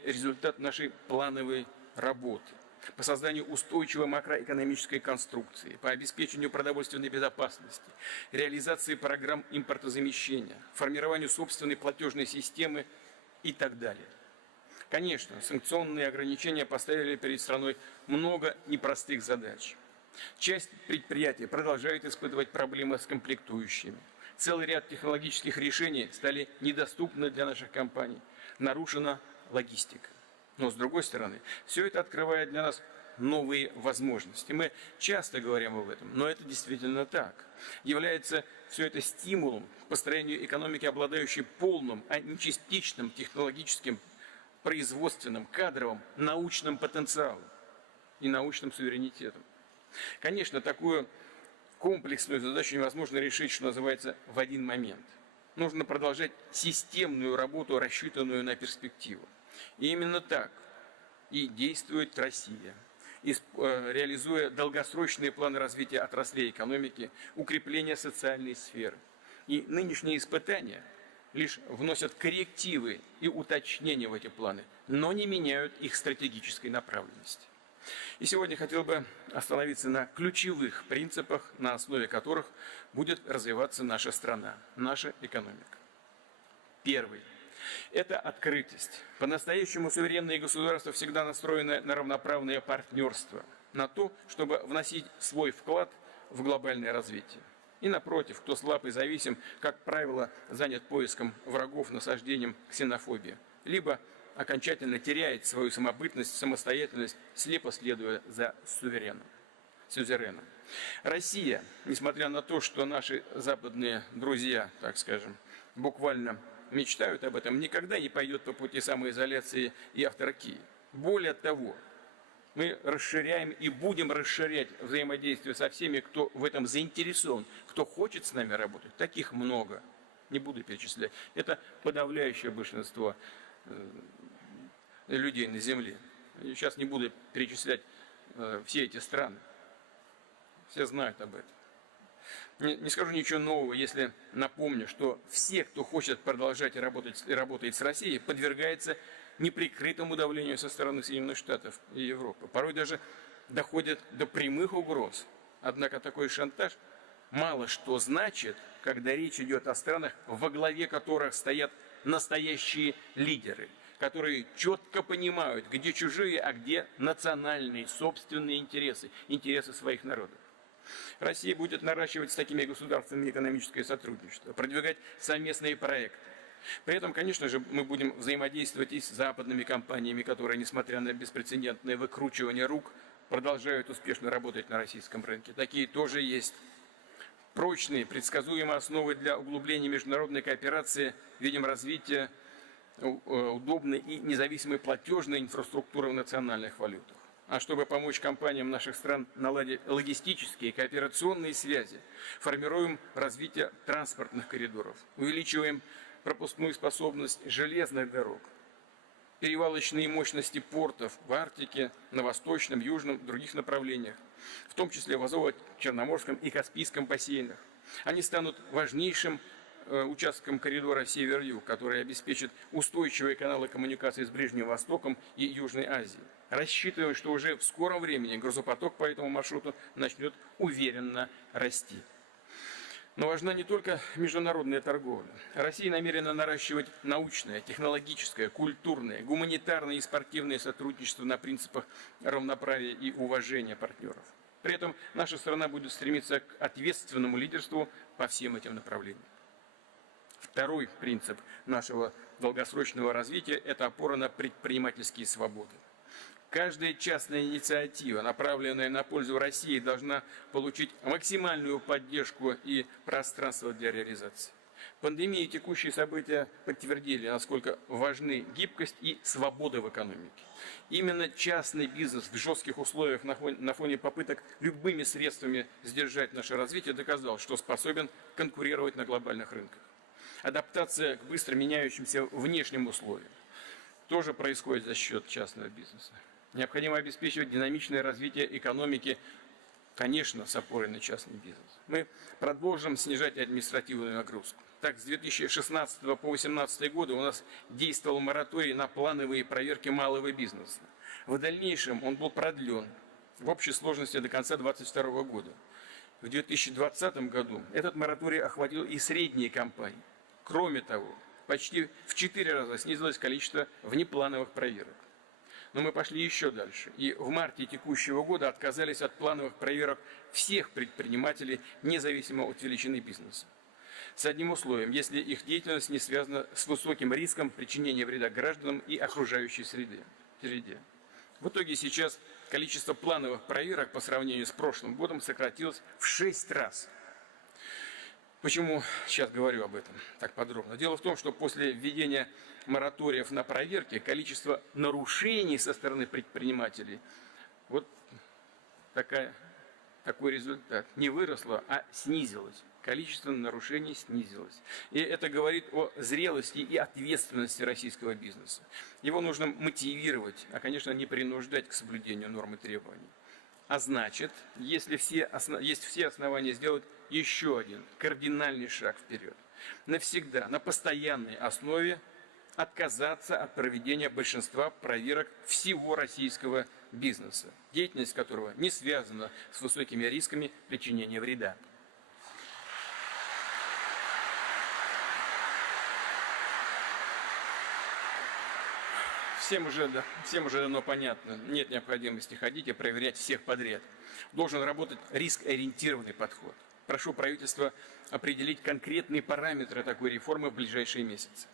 результат нашей плановой работы по созданию устойчивой макроэкономической конструкции, по обеспечению продовольственной безопасности, реализации программ импортозамещения, формированию собственной платежной системы и так далее. Конечно, санкционные ограничения поставили перед страной много непростых задач. Часть предприятий продолжает испытывать проблемы с комплектующими. Целый ряд технологических решений стали недоступны для наших компаний. Нарушена логистика. Но, с другой стороны, все это открывает для нас новые возможности. Мы часто говорим об этом, но это действительно так. Является все это стимулом к построению экономики, обладающей полным, а не частичным технологическим, производственным, кадровым, научным потенциалом и научным суверенитетом. Конечно, такую комплексную задачу невозможно решить, что называется, в один момент. Нужно продолжать системную работу, рассчитанную на перспективу. И именно так и действует Россия, реализуя долгосрочные планы развития отраслей экономики, укрепления социальной сферы. И нынешние испытания лишь вносят коррективы и уточнения в эти планы, но не меняют их стратегической направленности. И сегодня хотел бы остановиться на ключевых принципах, на основе которых будет развиваться наша страна, наша экономика. Первый. Это открытость. По-настоящему суверенные государства всегда настроены на равноправное партнерство, на то, чтобы вносить свой вклад в глобальное развитие. И напротив, кто слаб и зависим, как правило, занят поиском врагов, насаждением ксенофобии, либо окончательно теряет свою самобытность, самостоятельность, слепо следуя за сюзереном. Россия, несмотря на то, что наши западные друзья, так скажем, буквально мечтают об этом, никогда не пойдет по пути самоизоляции и авторкии. Более того, мы расширяем и будем расширять взаимодействие со всеми, кто в этом заинтересован, кто хочет с нами работать. Таких много, не буду перечислять. Это подавляющее большинство людей на Земле. Я сейчас не буду перечислять все эти страны. Все знают об этом. Не скажу ничего нового, если напомню, что все, кто хочет продолжать работать с Россией, подвергается неприкрытому давлению со стороны Соединенных Штатов и Европы. Порой даже доходит до прямых угроз. Однако такой шантаж мало что значит, когда речь идет о странах, во главе которых стоят настоящие лидеры, которые четко понимают, где чужие, а где национальные, собственные интересы, интересы своих народов. Россия будет наращивать с такими государствами экономическое сотрудничество, продвигать совместные проекты, При этом, конечно же, мы будем взаимодействовать и с западными компаниями, которые, несмотря на беспрецедентное выкручивание рук, продолжают успешно работать на российском рынке. Такие тоже есть. Прочные, предсказуемые основы для углубления международной кооперации видим развитие удобной и независимой платежной инфраструктуры в национальных валютах. А чтобы помочь компаниям наших стран наладить логистические и кооперационные связи, формируем развитие транспортных коридоров, увеличиваем пропускную способность железных дорог, перевалочные мощности портов в Арктике, на Восточном, Южном, других направлениях, в том числе в Азово-Черноморском и Каспийском бассейнах. Они станут важнейшим участком коридора Север-Юг, который обеспечит устойчивые каналы коммуникации с Ближним Востоком и Южной Азией. Рассчитываю, что уже в скором времени грузопоток по этому маршруту начнет уверенно расти. Но важна не только международная торговля. Россия намерена наращивать научное, технологическое, культурное, гуманитарное и спортивное сотрудничество на принципах равноправия и уважения партнеров. При этом наша страна будет стремиться к ответственному лидерству по всем этим направлениям. Второй принцип нашего долгосрочного развития – это опора на предпринимательские свободы. Каждая частная инициатива, направленная на пользу России, должна получить максимальную поддержку и пространство для реализации. Пандемия и текущие события подтвердили, насколько важны гибкость и свобода в экономике. Именно частный бизнес в жестких условиях на фоне попыток любыми средствами сдержать наше развитие доказал, что способен конкурировать на глобальных рынках. Адаптация к быстро меняющимся внешним условиям тоже происходит за счет частного бизнеса. Необходимо обеспечивать динамичное развитие экономики, конечно, с опорой на частный бизнес. Мы продолжим снижать административную нагрузку. Так, с 2016 по 2018 годы у нас действовал мораторий на плановые проверки малого бизнеса. В дальнейшем он был продлен в общей сложности до конца 2022 года. В 2020 году этот мораторий охватил и средние компании. Кроме того, почти в 4 раза снизилось количество внеплановых проверок. Но мы пошли еще дальше. И в марте текущего года отказались от плановых проверок всех предпринимателей, независимо от величины бизнеса. С одним условием, если их деятельность не связана с высоким риском причинения вреда гражданам и окружающей среде. В итоге сейчас количество плановых проверок по сравнению с прошлым годом сократилось в 6 раз. Почему сейчас говорю об этом так подробно? Дело в том, что после введения мораториев на проверки количество нарушений со стороны предпринимателей, вот такой результат, не выросло, а снизилось. Количество нарушений снизилось. И это говорит о зрелости и ответственности российского бизнеса. Его нужно мотивировать, а, конечно, не принуждать к соблюдению норм и требований. А значит, есть все основания сделать еще один кардинальный шаг вперед. Навсегда, на постоянной основе отказаться от проведения большинства проверок всего российского бизнеса, деятельность которого не связана с высокими рисками причинения вреда. Всем уже давно понятно, нет необходимости ходить и проверять всех подряд. Должен работать риск-ориентированный подход. Прошу правительства определить конкретные параметры такой реформы в ближайшие месяцы.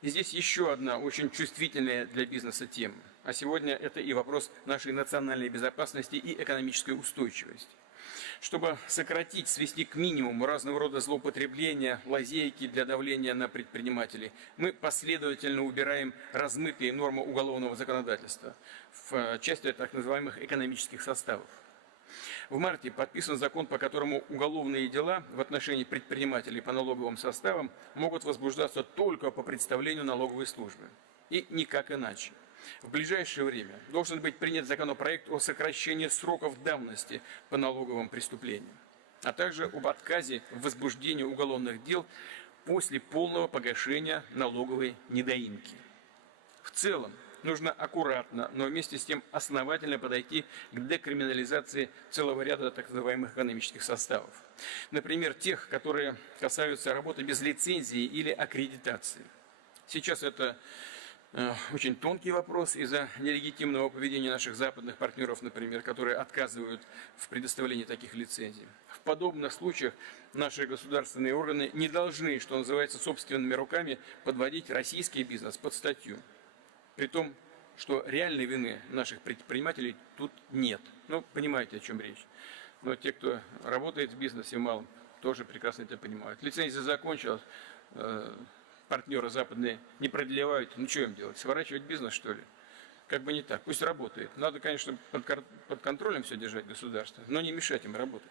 И здесь еще одна очень чувствительная для бизнеса тема. А сегодня это и вопрос нашей национальной безопасности и экономической устойчивости. Чтобы сократить, свести к минимуму разного рода злоупотребления, лазейки для давления на предпринимателей, мы последовательно убираем размытые нормы уголовного законодательства в части так называемых экономических составов. В марте подписан закон, по которому уголовные дела в отношении предпринимателей по налоговым составам могут возбуждаться только по представлению налоговой службы. И никак иначе. В ближайшее время должен быть принят законопроект о сокращении сроков давности по налоговым преступлениям, а также об отказе в возбуждении уголовных дел после полного погашения налоговой недоимки. В целом, нужно аккуратно, но вместе с тем основательно подойти к декриминализации целого ряда так называемых экономических составов. Например, тех, которые касаются работы без лицензии или аккредитации. Сейчас это очень тонкий вопрос из-за нелегитимного поведения наших западных партнеров, например, которые отказывают в предоставлении таких лицензий. В подобных случаях наши государственные органы не должны, что называется, собственными руками подводить российский бизнес под статью. При том, что реальной вины наших предпринимателей тут нет. Ну, понимаете, о чем речь. Но те, кто работает в бизнесе малом, тоже прекрасно это понимают. Лицензия закончилась, партнеры западные не продлевают, ну что им делать, сворачивать бизнес, что ли? Как бы не так, пусть работает. Надо, конечно, под контролем все держать государство, но не мешать им работать.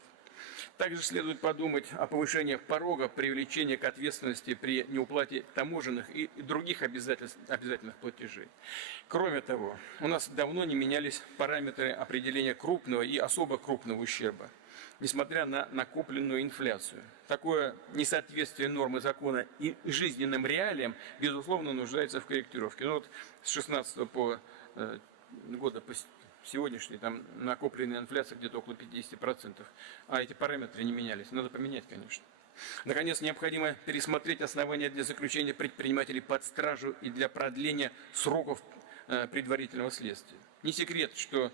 Также следует подумать о повышении порога привлечения к ответственности при неуплате таможенных и других обязательных платежей. Кроме того, у нас давно не менялись параметры определения крупного и особо крупного ущерба, несмотря на накопленную инфляцию. Такое несоответствие нормы закона и жизненным реалиям, безусловно, нуждается в корректировке. Ну вот с 16 года по сегодняшний, там накопленная инфляция где-то около 50%, а эти параметры не менялись. Надо поменять, конечно. Наконец, необходимо пересмотреть основания для заключения предпринимателей под стражу и для продления сроков предварительного следствия. Не секрет, что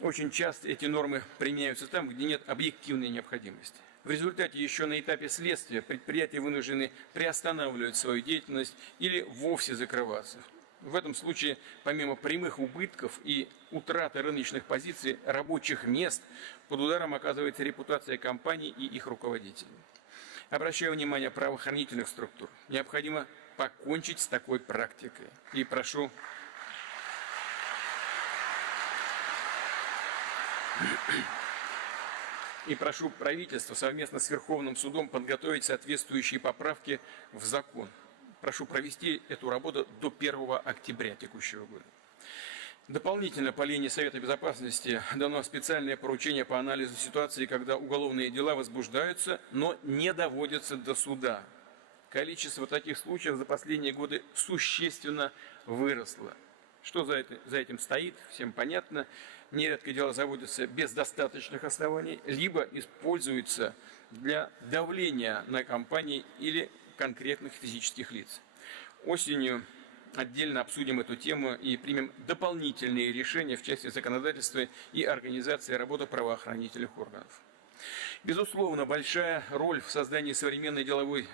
очень часто эти нормы применяются там, где нет объективной необходимости. В результате еще на этапе следствия предприятия вынуждены приостанавливать свою деятельность или вовсе закрываться. В этом случае, помимо прямых убытков и утраты рыночных позиций, рабочих мест, под ударом оказывается репутация компаний и их руководителей. Обращаю внимание правоохранительных структур. Необходимо покончить с такой практикой. И прошу правительство совместно с Верховным судом подготовить соответствующие поправки в закон. Прошу провести эту работу до 1 октября текущего года. Дополнительно по линии Совета Безопасности дано специальное поручение по анализу ситуации, когда уголовные дела возбуждаются, но не доводятся до суда. Количество таких случаев за последние годы существенно выросло. Что за этим стоит, всем понятно. Нередко дела заводятся без достаточных оснований, либо используются для давления на компании или конкретных физических лиц. Осенью отдельно обсудим эту тему и примем дополнительные решения в части законодательства и организации работы правоохранительных органов. Безусловно, большая роль в создании современной деловой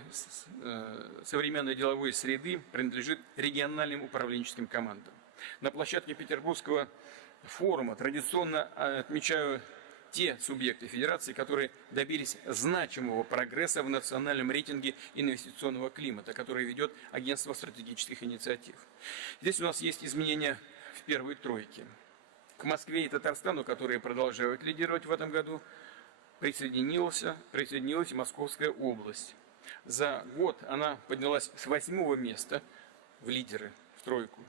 среды принадлежит региональным управленческим командам. На площадке Петербургского форума традиционно отмечаю те субъекты федерации, которые добились значимого прогресса в национальном рейтинге инвестиционного климата, который ведет Агентство стратегических инициатив. Здесь у нас есть изменения в первой тройке. К Москве и Татарстану, которые продолжают лидировать в этом году, присоединилась и Московская область. За год она поднялась с 8-го места в лидеры, в тройку.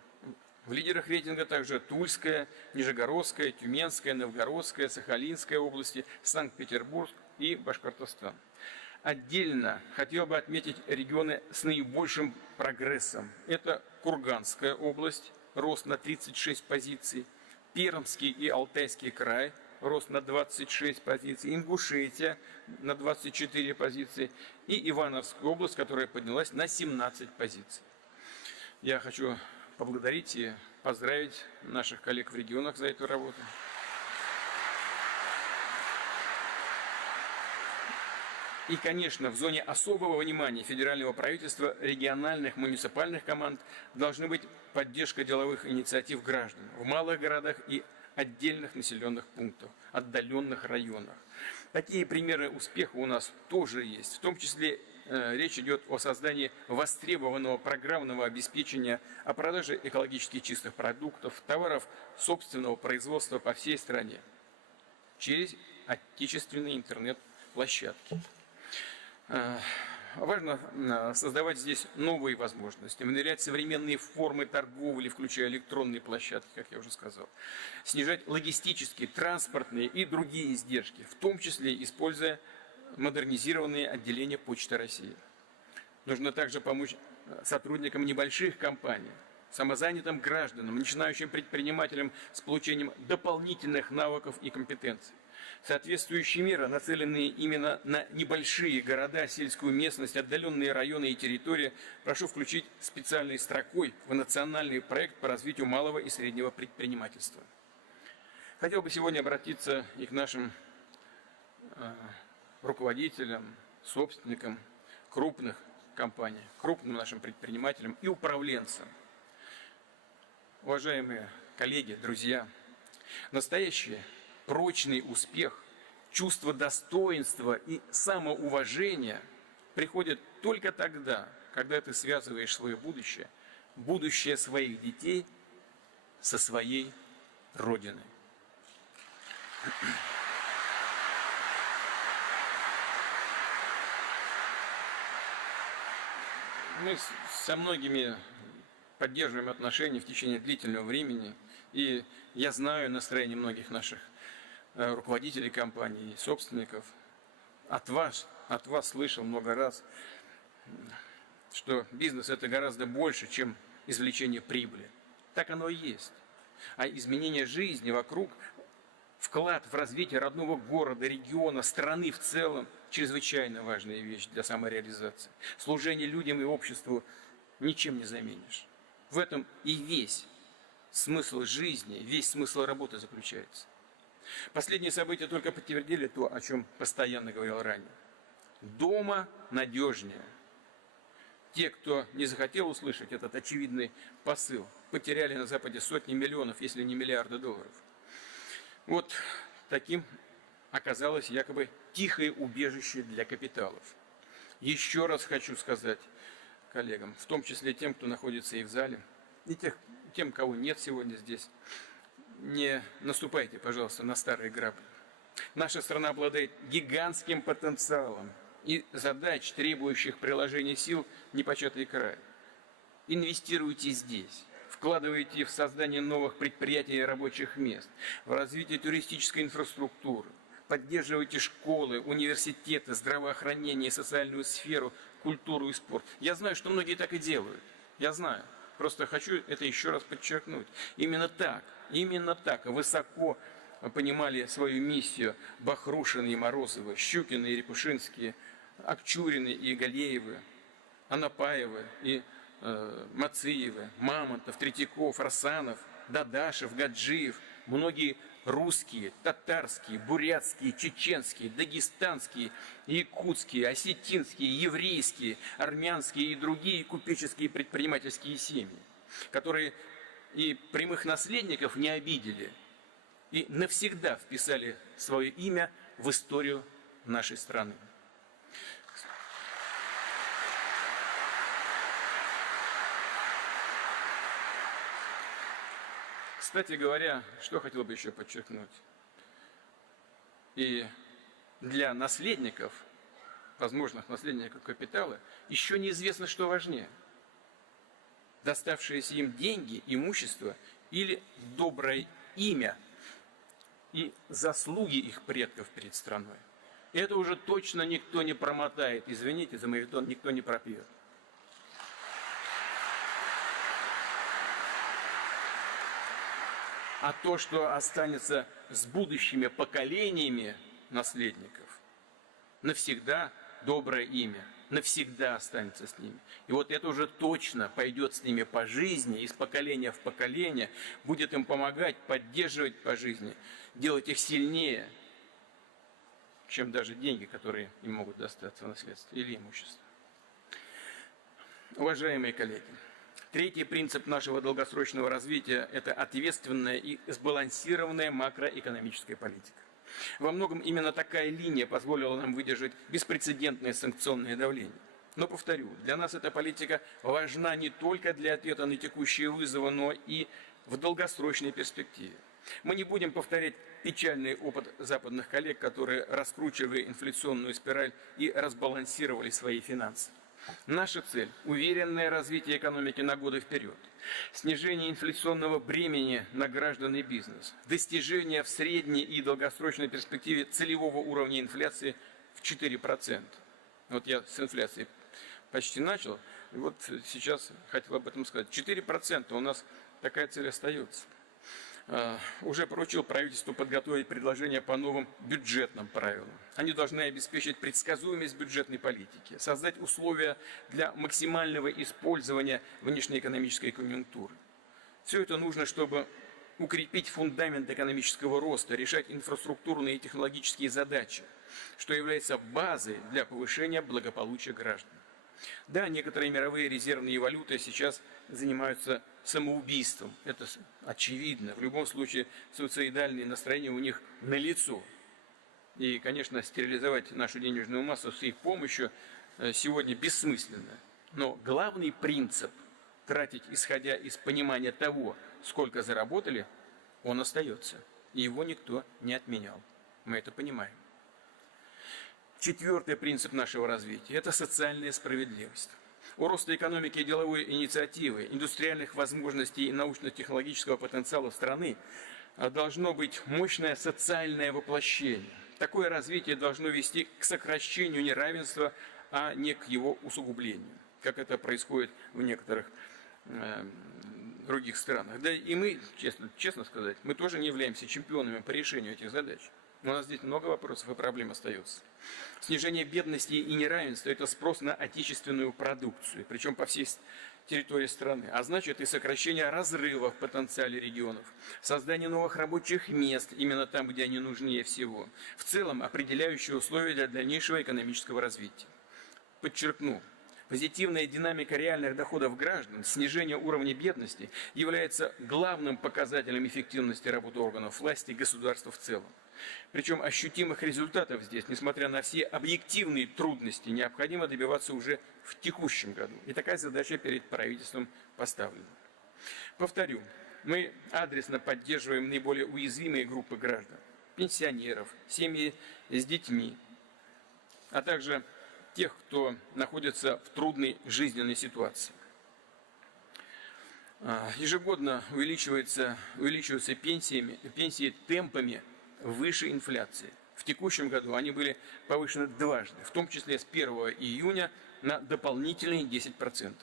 В лидерах рейтинга также Тульская, Нижегородская, Тюменская, Новгородская, Сахалинская области, Санкт-Петербург и Башкортостан. Отдельно хотел бы отметить регионы с наибольшим прогрессом. Это Курганская область, рост на 36 позиций, Пермский и Алтайский край, рост на 26 позиций, Ингушетия на 24 позиции и Ивановская область, которая поднялась на 17 позиций. Я хочу поблагодарить и поздравить наших коллег в регионах за эту работу. И, конечно, в зоне особого внимания федерального правительства, региональных, муниципальных команд должна быть поддержка деловых инициатив граждан в малых городах и отдельных населенных пунктах, отдаленных районах. Такие примеры успеха у нас тоже есть, в том числе речь идет о создании востребованного программного обеспечения, о продаже экологически чистых продуктов, товаров собственного производства по всей стране через отечественные интернет-площадки. Важно создавать здесь новые возможности, внедрять современные формы торговли, включая электронные площадки, как я уже сказал, снижать логистические, транспортные и другие издержки, в том числе используя модернизированные отделения Почты России. Нужно также помочь сотрудникам небольших компаний, самозанятым гражданам, начинающим предпринимателям с получением дополнительных навыков и компетенций. Соответствующие меры, нацеленные именно на небольшие города, сельскую местность, отдаленные районы и территории, прошу включить специальной строкой в национальный проект по развитию малого и среднего предпринимательства. Хотел бы сегодня обратиться и к нашим руководителям, собственникам крупных компаний, крупным нашим предпринимателям и управленцам. Уважаемые коллеги, друзья, настоящий прочный успех, чувство достоинства и самоуважения приходит только тогда, когда ты связываешь свое будущее, будущее своих детей со своей Родиной. Мы со многими поддерживаем отношения в течение длительного времени, и я знаю настроение многих наших руководителей компаний, собственников. От вас слышал много раз, что бизнес – это гораздо больше, чем извлечение прибыли. Так оно и есть. А изменение жизни вокруг, вклад в развитие родного города, региона, страны в целом – чрезвычайно важная вещь для самореализации. Служение людям и обществу ничем не заменишь. В этом и весь смысл жизни, весь смысл работы заключается. Последние события только подтвердили то, о чем постоянно говорил ранее. Дома надежнее. Те, кто не захотел услышать этот очевидный посыл, потеряли на Западе сотни миллионов, если не миллиарды долларов. Вот таким оказалось якобы тихое убежище для капиталов. Еще раз хочу сказать коллегам, в том числе тем, кто находится и в зале, и тем, кого нет сегодня здесь, не наступайте, пожалуйста, на старые грабли. Наша страна обладает гигантским потенциалом и задач, требующих приложения сил, непочатый край. Инвестируйте здесь. Вкладывайте в создание новых предприятий и рабочих мест, в развитие туристической инфраструктуры, поддерживайте школы, университеты, здравоохранение, социальную сферу, культуру и спорт. Я знаю, что многие так и делают. Я знаю. Просто хочу это еще раз подчеркнуть. Именно так высоко понимали свою миссию Бахрушины и Морозовы, Щукины и Рябушинские, Акчурины и Галеевы, Анапаевы и Мациевы, Мамонтов, Третьяков, Расанов, Дадашев, Гаджиев, многие русские, татарские, бурятские, чеченские, дагестанские, якутские, осетинские, еврейские, армянские и другие купеческие предпринимательские семьи, которые и прямых наследников не обидели и навсегда вписали свое имя в историю нашей страны. Кстати говоря, что хотел бы еще подчеркнуть. И для наследников, возможных наследников капитала, еще неизвестно, что важнее. Доставшиеся им деньги, имущество или доброе имя и заслуги их предков перед страной. Это уже точно никто не промотает, извините за моветон, никто не пропьет. А то, что останется с будущими поколениями наследников, навсегда доброе имя, навсегда останется с ними. И вот это уже точно пойдет с ними по жизни, из поколения в поколение, будет им помогать, поддерживать по жизни, делать их сильнее, чем даже деньги, которые им могут достаться в наследство или имущество. Уважаемые коллеги, третий принцип нашего долгосрочного развития – это ответственная и сбалансированная макроэкономическая политика. Во многом именно такая линия позволила нам выдержать беспрецедентное санкционное давление. Но, повторю, для нас эта политика важна не только для ответа на текущие вызовы, но и в долгосрочной перспективе. Мы не будем повторять печальный опыт западных коллег, которые раскручивали инфляционную спираль и разбалансировали свои финансы. Наша цель – уверенное развитие экономики на годы вперед, снижение инфляционного бремени на граждан и бизнес, достижение в средней и долгосрочной перспективе целевого уровня инфляции в 4%. Вот я с инфляцией почти начал, и вот сейчас хотел об этом сказать. 4% у нас такая цель остается. уже поручил правительству подготовить предложения по новым бюджетным правилам. Они должны обеспечить предсказуемость бюджетной политики, создать условия для максимального использования внешнеэкономической конъюнктуры. Все это нужно, чтобы укрепить фундамент экономического роста, решать инфраструктурные и технологические задачи, что является базой для повышения благополучия граждан. Да, некоторые мировые резервные валюты сейчас занимаются самоубийством. Это очевидно. В любом случае, суицидальные настроения у них налицо. И, конечно, стерилизовать нашу денежную массу с их помощью сегодня бессмысленно. Но главный принцип – тратить, исходя из понимания того, сколько заработали, он остается. И его никто не отменял. Мы это понимаем. Четвертый принцип нашего развития – это социальная справедливость. У роста экономики и деловой инициативы, индустриальных возможностей и научно-технологического потенциала страны должно быть мощное социальное воплощение. Такое развитие должно вести к сокращению неравенства, а не к его усугублению, как это происходит в некоторых других странах. Да и мы, честно сказать, мы тоже не являемся чемпионами по решению этих задач. У нас здесь много вопросов и проблем остается. Снижение бедности и неравенства – это спрос на отечественную продукцию, причем по всей территории страны, а значит и сокращение разрывов в потенциале регионов, создание новых рабочих мест именно там, где они нужнее всего, в целом определяющие условия для дальнейшего экономического развития. Подчеркну, позитивная динамика реальных доходов граждан, снижение уровня бедности является главным показателем эффективности работы органов власти и государства в целом. Причем ощутимых результатов здесь, несмотря на все объективные трудности, необходимо добиваться уже в текущем году. И такая задача перед правительством поставлена. Повторю, мы адресно поддерживаем наиболее уязвимые группы граждан, пенсионеров, семьи с детьми, а также тех, кто находится в трудной жизненной ситуации. Ежегодно увеличиваются пенсии темпами выше инфляции. В текущем году они были повышены дважды, в том числе с 1 июня на дополнительные 10%.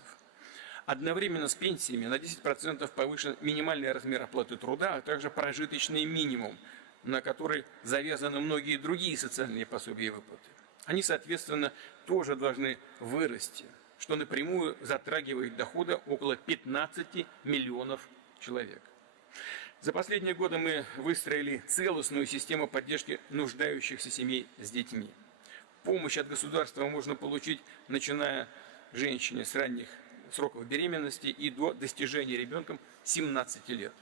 Одновременно с пенсиями на 10% повышен минимальный размер оплаты труда, а также прожиточный минимум, на который завязаны многие другие социальные пособия и выплаты. Они, соответственно, тоже должны вырасти, что напрямую затрагивает доходы около 15 миллионов человек. За последние годы мы выстроили целостную систему поддержки нуждающихся семей с детьми. Помощь от государства можно получить, начиная женщине с ранних сроков беременности и до достижения ребенком 17 лет.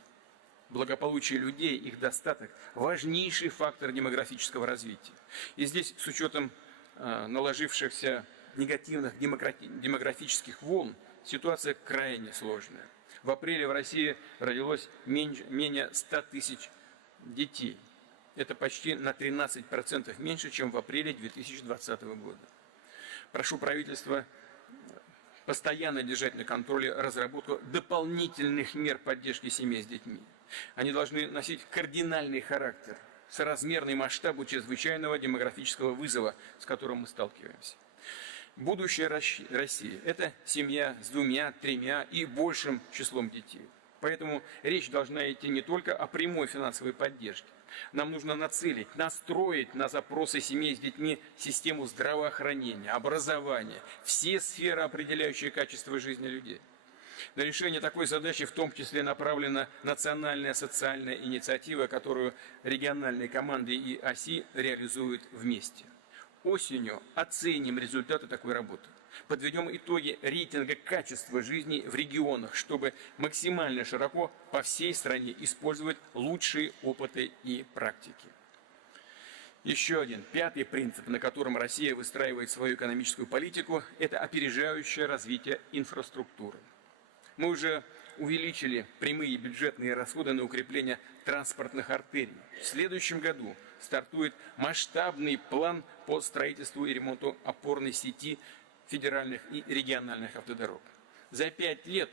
Благополучие людей, их достаток – важнейший фактор демографического развития. И здесь, с учетом наложившихся негативных демографических волн, ситуация крайне сложная. В апреле в России родилось менее 100 тысяч детей. Это почти на 13% меньше, чем в апреле 2020 года. Прошу правительства постоянно держать на контроле разработку дополнительных мер поддержки семей с детьми. Они должны носить кардинальный характер, соразмерный масштабу чрезвычайного демографического вызова, с которым мы сталкиваемся. Будущее России – это семья с 2, 3 и большим числом детей. Поэтому речь должна идти не только о прямой финансовой поддержке. Нам нужно нацелить, настроить на запросы семей с детьми систему здравоохранения, образования, все сферы, определяющие качество жизни людей. На решение такой задачи в том числе направлена национальная социальная инициатива, которую региональные команды и ОСИ реализуют вместе. Осенью оценим результаты такой работы. Подведем итоги рейтинга качества жизни в регионах, чтобы максимально широко по всей стране использовать лучшие опыты и практики. Еще один, 5-й принцип, на котором Россия выстраивает свою экономическую политику, это опережающее развитие инфраструктуры. Мы уже увеличили прямые бюджетные расходы на укрепление транспортных артерий. В следующем году стартует масштабный план по строительству и ремонту опорной сети федеральных и региональных автодорог. За 5 лет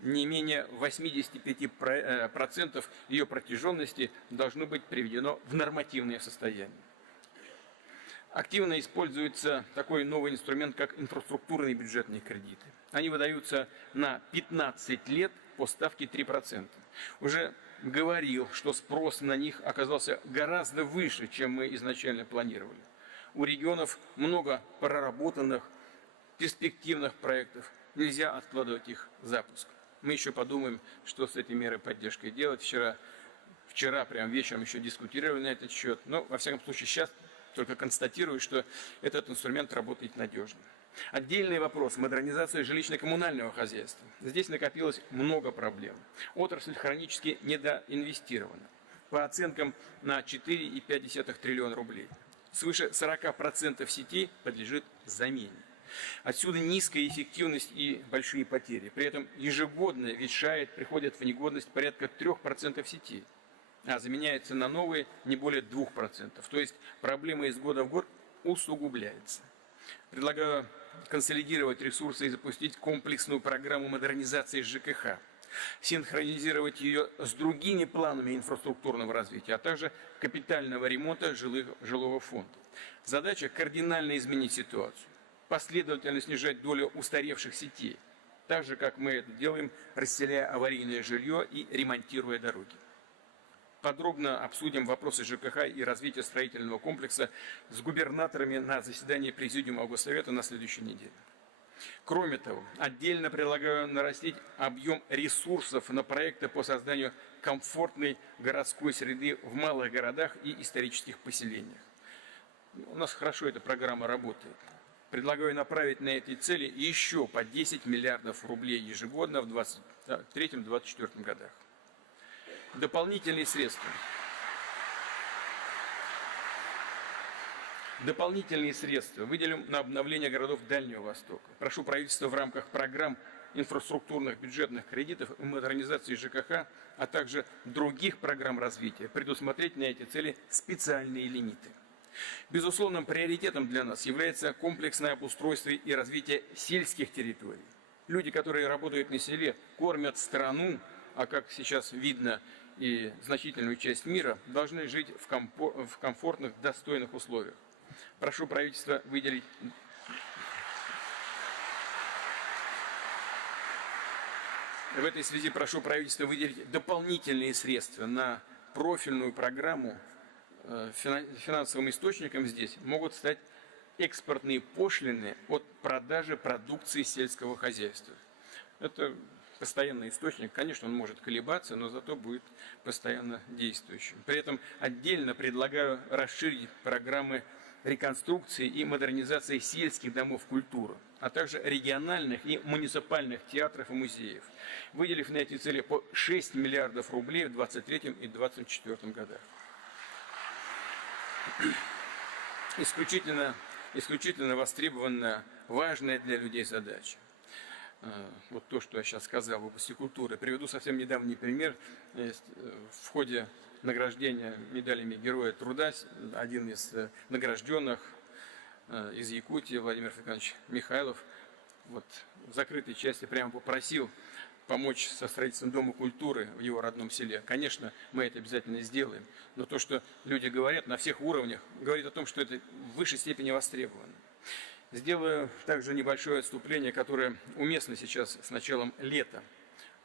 не менее 85% ее протяженности должно быть приведено в нормативное состояние. Активно используется такой новый инструмент, как инфраструктурные бюджетные кредиты. Они выдаются на 15 лет по ставке 3%. Уже говорил, что спрос на них оказался гораздо выше, чем мы изначально планировали. У регионов много проработанных, перспективных проектов. Нельзя откладывать их запуск. Мы еще подумаем, что с этой мерой поддержки делать. Вчера прям вечером еще дискутировали на этот счет. Но, во всяком случае, сейчас только констатирую, что этот инструмент работает надежно. Отдельный вопрос – модернизация жилищно-коммунального хозяйства. Здесь накопилось много проблем. Отрасль хронически недоинвестирована. По оценкам на 4,5 триллиона рублей. Свыше 40% сетей подлежит замене. Отсюда низкая эффективность и большие потери. При этом ежегодно ветшает, приходит в негодность порядка 3% сетей, а заменяется на новые не более 2%. То есть проблема из года в год усугубляется. Предлагаю консолидировать ресурсы и запустить комплексную программу модернизации ЖКХ, синхронизировать ее с другими планами инфраструктурного развития, а также капитального ремонта жилого фонда. Задача – кардинально изменить ситуацию, последовательно снижать долю устаревших сетей, так же, как мы это делаем, расселяя аварийное жилье и ремонтируя дороги. Подробно обсудим вопросы ЖКХ и развития строительного комплекса с губернаторами на заседании Президиума Госсовета на следующей неделе. Кроме того, отдельно предлагаю нарастить объем ресурсов на проекты по созданию комфортной городской среды в малых городах и исторических поселениях. У нас хорошо эта программа работает. Предлагаю направить на эти цели еще по 10 миллиардов рублей ежегодно в 2023-2024 годах. Дополнительные средства. Дополнительные средства выделим на обновление городов Дальнего Востока. Прошу правительства в рамках программ инфраструктурных бюджетных кредитов и модернизации ЖКХ, а также других программ развития предусмотреть на эти цели специальные лимиты. Безусловным приоритетом для нас является комплексное обустройство и развитие сельских территорий. Люди, которые работают на селе, кормят страну, а как сейчас видно и значительную часть мира, должны жить в комфортных, достойных условиях. Прошу правительство выделить в этой связи прошу правительство выделить дополнительные средства на профильную программу. Финансовым источником здесь могут стать экспортные пошлины от продажи продукции сельского хозяйства. Это постоянный источник, конечно, он может колебаться, но зато будет постоянно действующим. При этом отдельно предлагаю расширить программы реконструкции и модернизации сельских домов культуры, а также региональных и муниципальных театров и музеев, выделив на эти цели по 6 миллиардов рублей в 2023 и 2024 годах. Исключительно востребованная, важная для людей задача. Вот то, что я сейчас сказал в области культуры. Приведу совсем недавний пример. В ходе награждения медалями Героя Труда один из награжденных из Якутии, Владимир Федорович Михайлов, вот в закрытой части прямо попросил помочь со строительством Дома культуры в его родном селе. Конечно, мы это обязательно сделаем. Но то, что люди говорят на всех уровнях, говорит о том, что это в высшей степени востребовано. Сделаю также небольшое отступление, которое уместно сейчас с началом лета.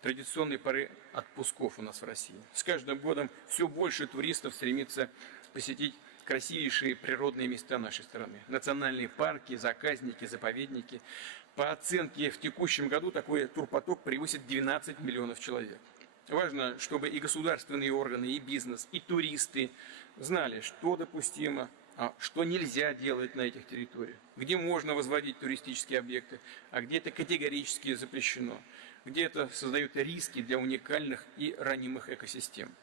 Традиционной поры отпусков у нас в России. С каждым годом все больше туристов стремится посетить красивейшие природные места нашей страны. Национальные парки, заказники, заповедники. По оценке в текущем году такой турпоток превысит 12 миллионов человек. Важно, чтобы и государственные органы, и бизнес, и туристы знали, что допустимо, а что нельзя делать на этих территориях, где можно возводить туристические объекты, а где это категорически запрещено, где это создает риски для уникальных и ранимых экосистем.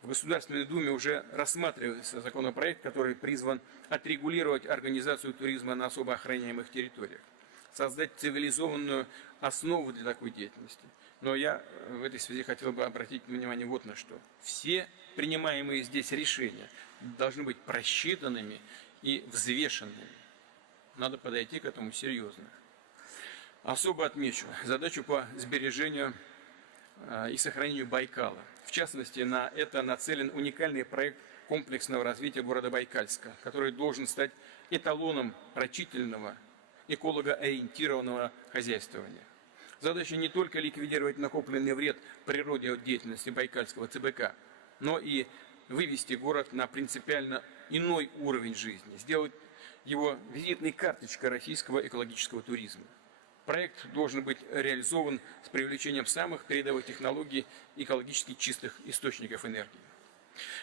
В Государственной Думе уже рассматривается законопроект, который призван отрегулировать организацию туризма на особо охраняемых территориях, создать цивилизованную основу для такой деятельности. Но я в этой связи хотел бы обратить внимание вот на что. Все принимаемые здесь решения должны быть просчитанными и взвешенными. Надо подойти к этому серьезно. Особо отмечу задачу по сбережению и сохранению Байкала. В частности, на это нацелен уникальный проект комплексного развития города Байкальска, который должен стать эталоном рачительного, экологоориентированного хозяйствования. Задача не только ликвидировать накопленный вред природе от деятельности Байкальского ЦБК, но и вывести город на принципиально иной уровень жизни, сделать его визитной карточкой российского экологического туризма. Проект должен быть реализован с привлечением самых передовых технологий экологически чистых источников энергии.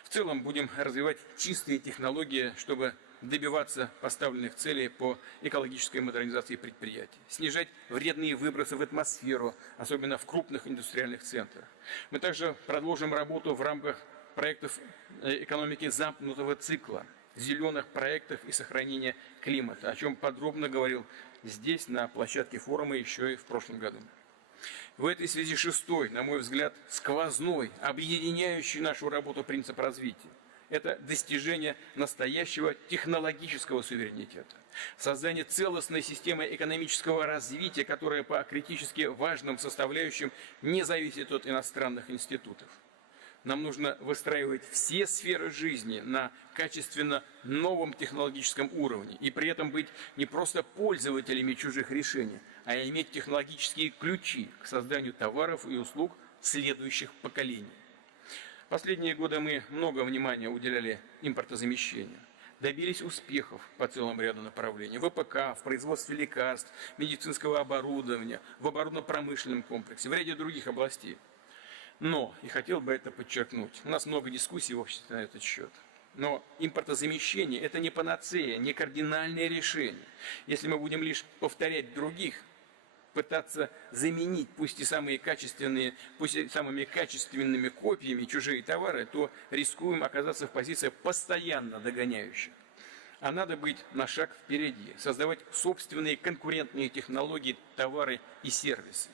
В целом будем развивать чистые технологии, чтобы добиваться поставленных целей по экологической модернизации предприятий, снижать вредные выбросы в атмосферу, особенно в крупных индустриальных центрах. Мы также продолжим работу в рамках проектов экономики замкнутого цикла, зеленых проектов и сохранения климата, о чем подробно говорил здесь, на площадке форума, еще и в прошлом году. В этой связи шестой, на мой взгляд, сквозной, объединяющий нашу работу принцип развития – это достижение настоящего технологического суверенитета, создание целостной системы экономического развития, которая по критически важным составляющим не зависит от иностранных институтов. Нам нужно выстраивать все сферы жизни на качественно новом технологическом уровне и при этом быть не просто пользователями чужих решений, а иметь технологические ключи к созданию товаров и услуг следующих поколений. Последние годы мы много внимания уделяли импортозамещению. Добились успехов по целому ряду направлений. В ВПК, в производстве лекарств, медицинского оборудования, в оборонно-промышленном комплексе, в ряде других областей. Но, и хотел бы это подчеркнуть, у нас много дискуссий в обществе на этот счет. Но импортозамещение – это не панацея, не кардинальное решение. Если мы будем лишь повторять других, пытаться заменить, пусть и самыми качественными копиями чужие товары, то рискуем оказаться в позиции постоянно догоняющих. А надо быть на шаг впереди, создавать собственные конкурентные технологии, товары и сервисы,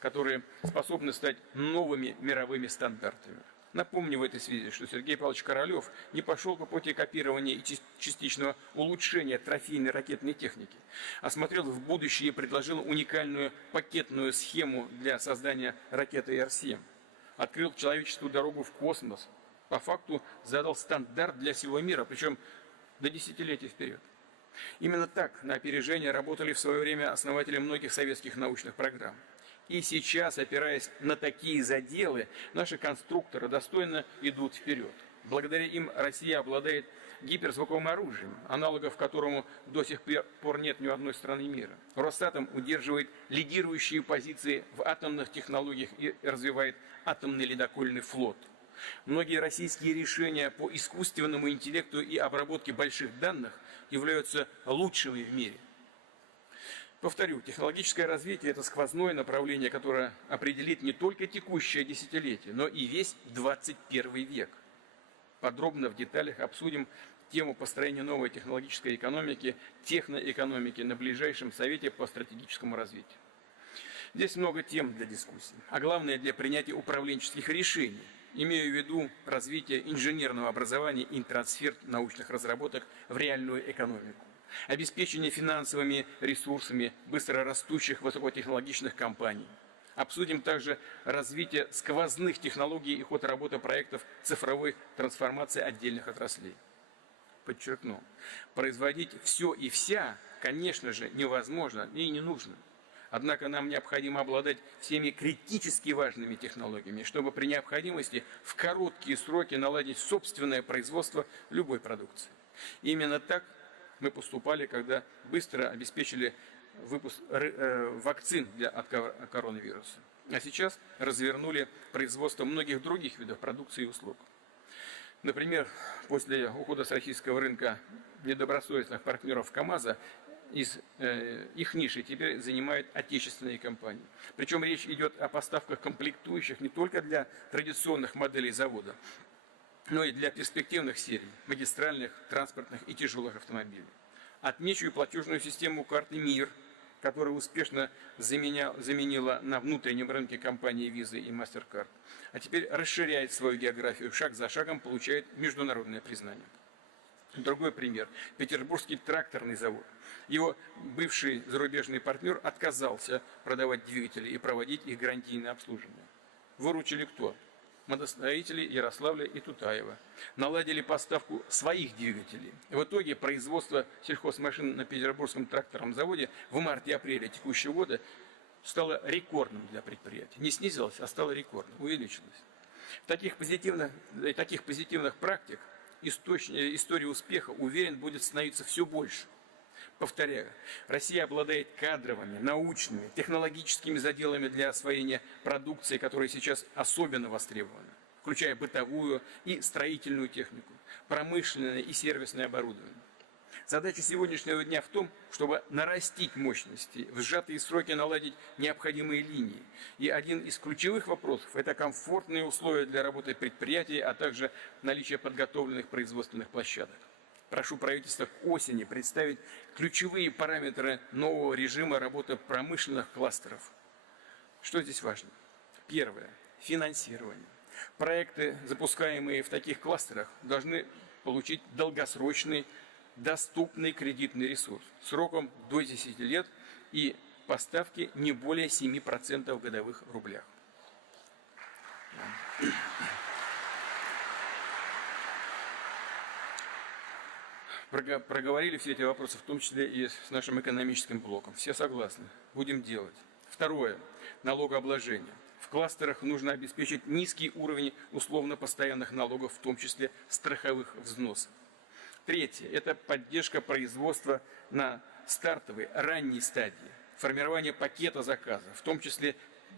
которые способны стать новыми мировыми стандартами. Напомню в этой связи, что Сергей Павлович Королев не пошел по пути копирования и частичного улучшения трофейной ракетной техники, а смотрел в будущее и предложил уникальную пакетную схему для создания ракеты Р-7. Открыл человечеству дорогу в космос, по факту задал стандарт для всего мира, причем до десятилетий вперед. Именно так на опережение работали в свое время основатели многих советских научных программ. И сейчас, опираясь на такие заделы, наши конструкторы достойно идут вперед. Благодаря им Россия обладает гиперзвуковым оружием, аналогов которому до сих пор нет ни у одной страны мира. Росатом удерживает лидирующие позиции в атомных технологиях и развивает атомный ледокольный флот. Многие российские решения по искусственному интеллекту и обработке больших данных являются лучшими в мире. Повторю, технологическое развитие – это сквозное направление, которое определит не только текущее десятилетие, но и весь 21 век. Подробно в деталях обсудим тему построения новой технологической экономики, техноэкономики на ближайшем совете по стратегическому развитию. Здесь много тем для дискуссии, а главное для принятия управленческих решений. Имею в виду развитие инженерного образования и трансфер научных разработок в реальную экономику. Обеспечение финансовыми ресурсами быстрорастущих высокотехнологичных компаний. Обсудим также развитие сквозных технологий и ход работы проектов цифровой трансформации отдельных отраслей. Подчеркну, производить все и вся, конечно же, невозможно и не нужно. Однако нам необходимо обладать всеми критически важными технологиями, чтобы при необходимости в короткие сроки наладить собственное производство любой продукции. Именно так мы поступали, когда быстро обеспечили выпуск вакцин от коронавируса. А сейчас развернули производство многих других видов продукции и услуг. Например, после ухода с российского рынка недобросовестных партнеров КАМАЗа их ниши теперь занимают отечественные компании. Причем речь идет о поставках комплектующих не только для традиционных моделей завода, но и для перспективных серий, магистральных, транспортных и тяжелых автомобилей. Отмечу и платежную систему карты МИР, которая успешно заменила на внутреннем рынке компании Visa и MasterCard, а теперь расширяет свою географию, шаг за шагом получает международное признание. Другой пример – Петербургский тракторный завод. Его бывший зарубежный партнер отказался продавать двигатели и проводить их гарантийное обслуживание. Выручили кто? Мостостроители Ярославля и Тутаева. Наладили поставку своих двигателей. В итоге производство сельхозмашин на Петербургском тракторном заводе в марте-апреле текущего года стало рекордным для предприятий. Не снизилось, а стало рекордным, увеличилось. Таких позитивных практик история успеха, уверен, будет становиться все больше. Повторяю, Россия обладает кадровыми, научными, технологическими заделами для освоения продукции, которая сейчас особенно востребована, включая бытовую и строительную технику, промышленное и сервисное оборудование. Задача сегодняшнего дня в том, чтобы нарастить мощности, в сжатые сроки наладить необходимые линии. И один из ключевых вопросов – это комфортные условия для работы предприятий, а также наличие подготовленных производственных площадок. Прошу правительства к осени представить ключевые параметры нового режима работы промышленных кластеров. Что здесь важно? Первое – финансирование. Проекты, запускаемые в таких кластерах, должны получить долгосрочный, доступный кредитный ресурс сроком до 10 лет и по ставке не более 7% в годовых рублях. Проговорили все эти вопросы, в том числе и с нашим экономическим блоком. Все согласны. Будем делать. Второе. Налогообложение. В кластерах нужно обеспечить низкий уровень условно-постоянных налогов, в том числе страховых взносов. Третье – это поддержка производства на стартовой, ранней стадии, формирование пакета заказов, в том числе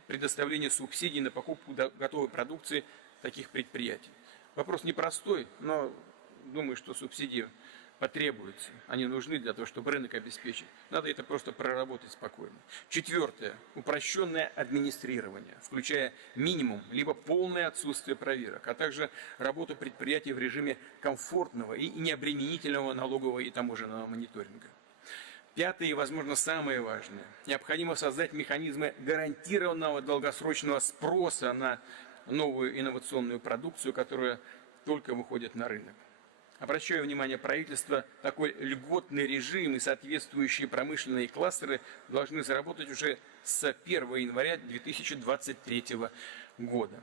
предоставление субсидий на покупку готовой продукции таких предприятий. Вопрос непростой, но думаю, что субсидии потребуются. Они нужны для того, чтобы рынок обеспечить. Надо это просто проработать спокойно. Четвертое – упрощенное администрирование, включая минимум либо полное отсутствие проверок, а также работу предприятий в режиме комфортного и необременительного налогового и таможенного мониторинга. Пятое и, возможно, самое важное – необходимо создать механизмы гарантированного долгосрочного спроса на новую инновационную продукцию, которая только выходит на рынок. Обращаю внимание правительства, такой льготный режим и соответствующие промышленные кластеры должны заработать уже с 1 января 2023 года.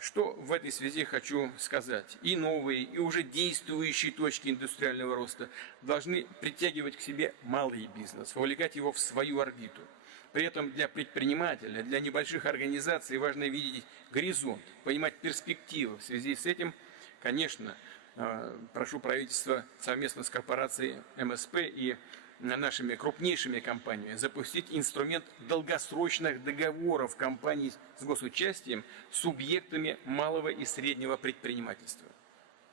Что в этой связи хочу сказать? И новые, и уже действующие точки индустриального роста должны притягивать к себе малый бизнес, вовлекать его в свою орбиту. При этом для предпринимателя, для небольших организаций важно видеть горизонт, понимать перспективы. В связи с этим, конечно, прошу правительства совместно с корпорацией МСП и нашими крупнейшими компаниями запустить инструмент долгосрочных договоров компаний с госучастием с субъектами малого и среднего предпринимательства.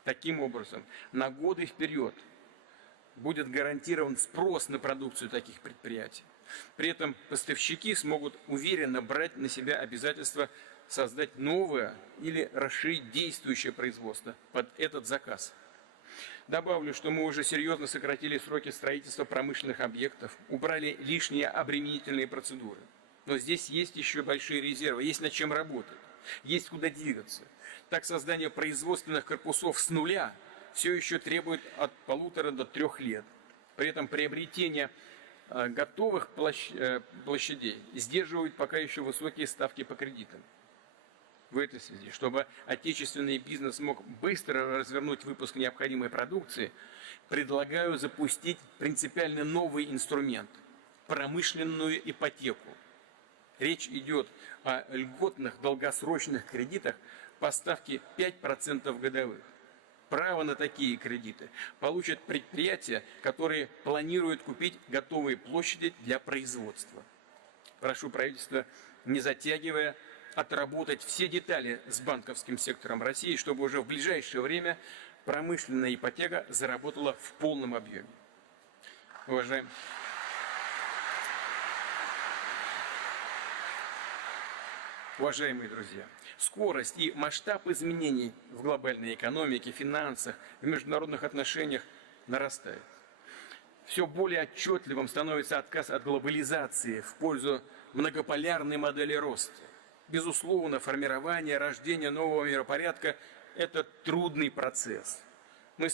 Таким образом, на годы вперед будет гарантирован спрос на продукцию таких предприятий. При этом поставщики смогут уверенно брать на себя обязательства создать новое или расширить действующее производство под этот заказ. Добавлю, что мы уже серьезно сократили сроки строительства промышленных объектов, убрали лишние обременительные процедуры. Но здесь есть еще большие резервы, есть над чем работать, есть куда двигаться. Так, создание производственных корпусов с нуля все еще требует от 1,5 до 3 лет. При этом приобретение готовых площадей сдерживают пока еще высокие ставки по кредитам. В этой связи, чтобы отечественный бизнес мог быстро развернуть выпуск необходимой продукции, предлагаю запустить принципиально новый инструмент – промышленную ипотеку. Речь идет о льготных долгосрочных кредитах по ставке 5% годовых. Право на такие кредиты получат предприятия, которые планируют купить готовые площади для производства. Прошу правительства, не затягивая, отработать все детали с банковским сектором России, чтобы уже в ближайшее время промышленная ипотека заработала в полном объеме. Уважаемые друзья, скорость и масштаб изменений в глобальной экономике, финансах, в международных отношениях нарастает. Все более отчетливым становится отказ от глобализации в пользу многополярной модели роста. Безусловно, формирование, рождение нового миропорядка – это трудный процесс. Мы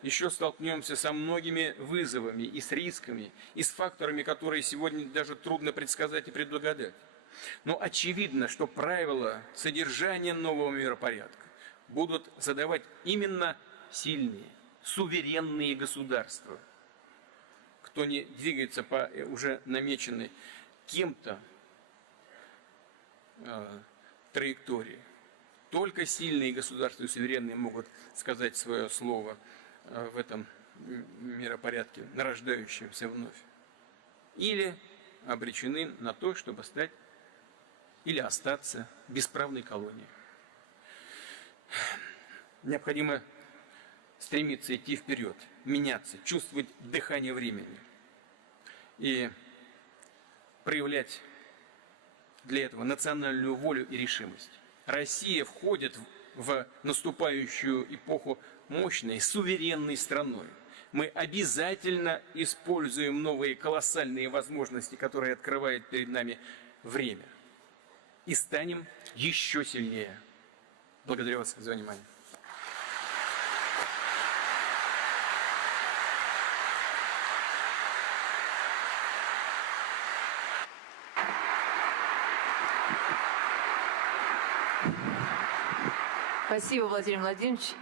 еще столкнемся со многими вызовами и с рисками, и с факторами, которые сегодня даже трудно предсказать и предугадать. Но очевидно, что правила содержания нового миропорядка будут задавать именно сильные, суверенные государства. Кто не двигается по уже намеченной кем-то траектории. Только сильные государства и суверенные могут сказать свое слово в этом миропорядке, нарождающемся вновь. Или обречены на то, чтобы стать или остаться бесправной колонией. Необходимо стремиться идти вперед, меняться, чувствовать дыхание времени и проявлять для этого национальную волю и решимость. Россия входит в наступающую эпоху мощной, суверенной страной. Мы обязательно используем новые колоссальные возможности, которые открывает перед нами время. И станем еще сильнее. Благодарю вас за внимание. Спасибо, Владимир Владимирович.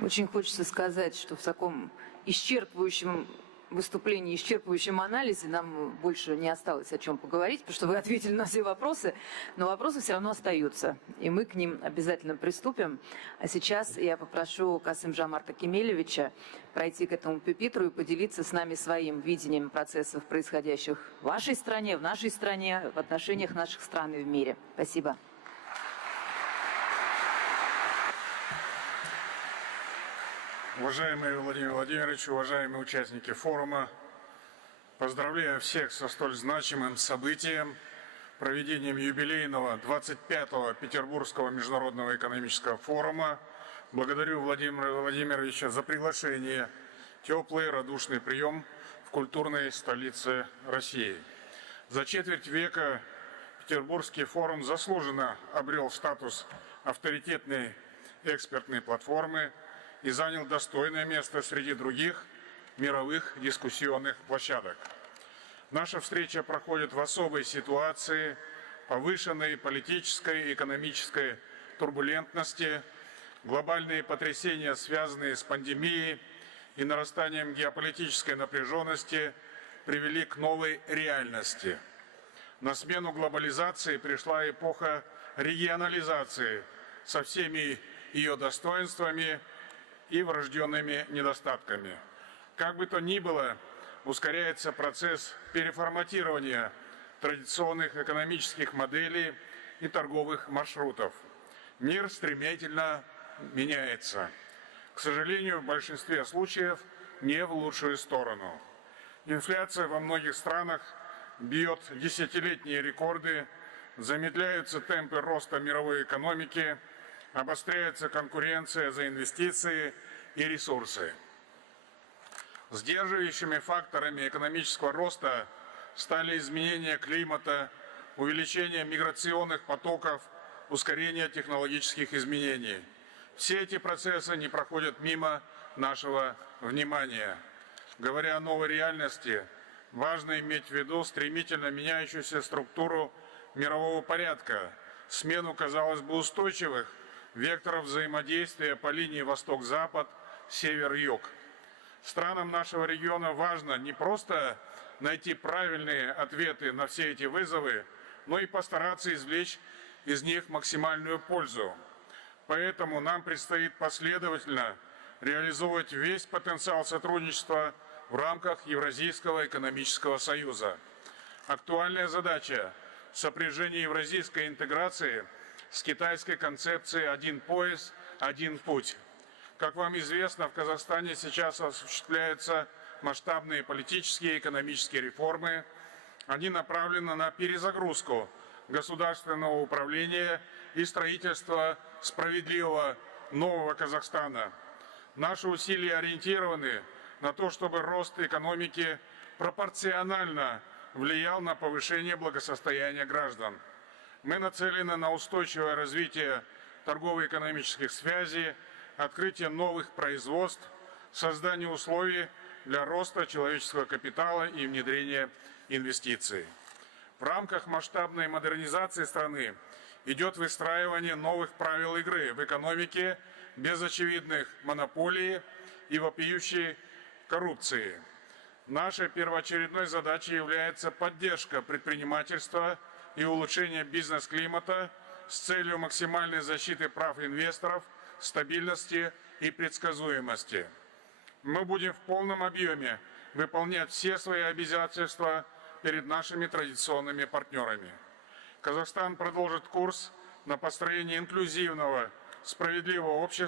Очень хочется сказать, что в таком исчерпывающем выступлении, исчерпывающем анализе нам больше не осталось о чем поговорить, потому что вы ответили на все вопросы, но вопросы все равно остаются, и мы к ним обязательно приступим. А сейчас я попрошу Касым-Жомарта Кемелевича пройти к этому пюпитру и поделиться с нами своим видением процессов, происходящих в вашей стране, в нашей стране, в отношениях наших стран и в мире. Спасибо. Уважаемый Владимир Владимирович, уважаемые участники форума, поздравляю всех со столь значимым событием, проведением юбилейного 25-го Петербургского международного экономического форума. Благодарю Владимира Владимировича за приглашение, теплый, радушный прием в культурной столице России. За четверть века Петербургский форум заслуженно обрел статус авторитетной экспертной платформы и занял достойное место среди других мировых дискуссионных площадок. Наша встреча проходит в особой ситуации повышенной политической и экономической турбулентности, глобальные потрясения, связанные с пандемией и нарастанием геополитической напряженности, привели к новой реальности. На смену глобализации пришла эпоха регионализации со всеми ее достоинствами и врожденными недостатками. Как бы то ни было, ускоряется процесс переформатирования традиционных экономических моделей и торговых маршрутов. Мир стремительно меняется. К сожалению, в большинстве случаев не в лучшую сторону. Инфляция во многих странах бьет десятилетние рекорды, замедляются темпы роста мировой экономики, обостряется конкуренция за инвестиции и ресурсы. Сдерживающими факторами экономического роста стали изменения климата, увеличение миграционных потоков, ускорение технологических изменений. Все эти процессы не проходят мимо нашего внимания. Говоря о новой реальности, важно иметь в виду стремительно меняющуюся структуру мирового порядка, смену, казалось бы, устойчивых векторов взаимодействия по линии восток-запад, север-юг. Странам нашего региона важно не просто найти правильные ответы на все эти вызовы, но и постараться извлечь из них максимальную пользу. Поэтому нам предстоит последовательно реализовывать весь потенциал сотрудничества в рамках Евразийского экономического союза. Актуальная задача – сопряжение евразийской интеграции с китайской концепцией «один пояс, один путь». Как вам известно, в Казахстане сейчас осуществляются масштабные политические и экономические реформы. Они направлены на перезагрузку государственного управления и строительство справедливого нового Казахстана. Наши усилия ориентированы на то, чтобы рост экономики пропорционально влиял на повышение благосостояния граждан. Мы нацелены на устойчивое развитие торгово-экономических связей, открытие новых производств, создание условий для роста человеческого капитала и внедрения инвестиций. В рамках масштабной модернизации страны идет выстраивание новых правил игры в экономике без очевидных монополий и вопиющей коррупции. Нашей первоочередной задачей является поддержка предпринимательства и улучшение бизнес-климата с целью максимальной защиты прав инвесторов, стабильности и предсказуемости. Мы будем в полном объеме выполнять все свои обязательства перед нашими традиционными партнерами. Казахстан продолжит курс на построение инклюзивного, справедливого общества,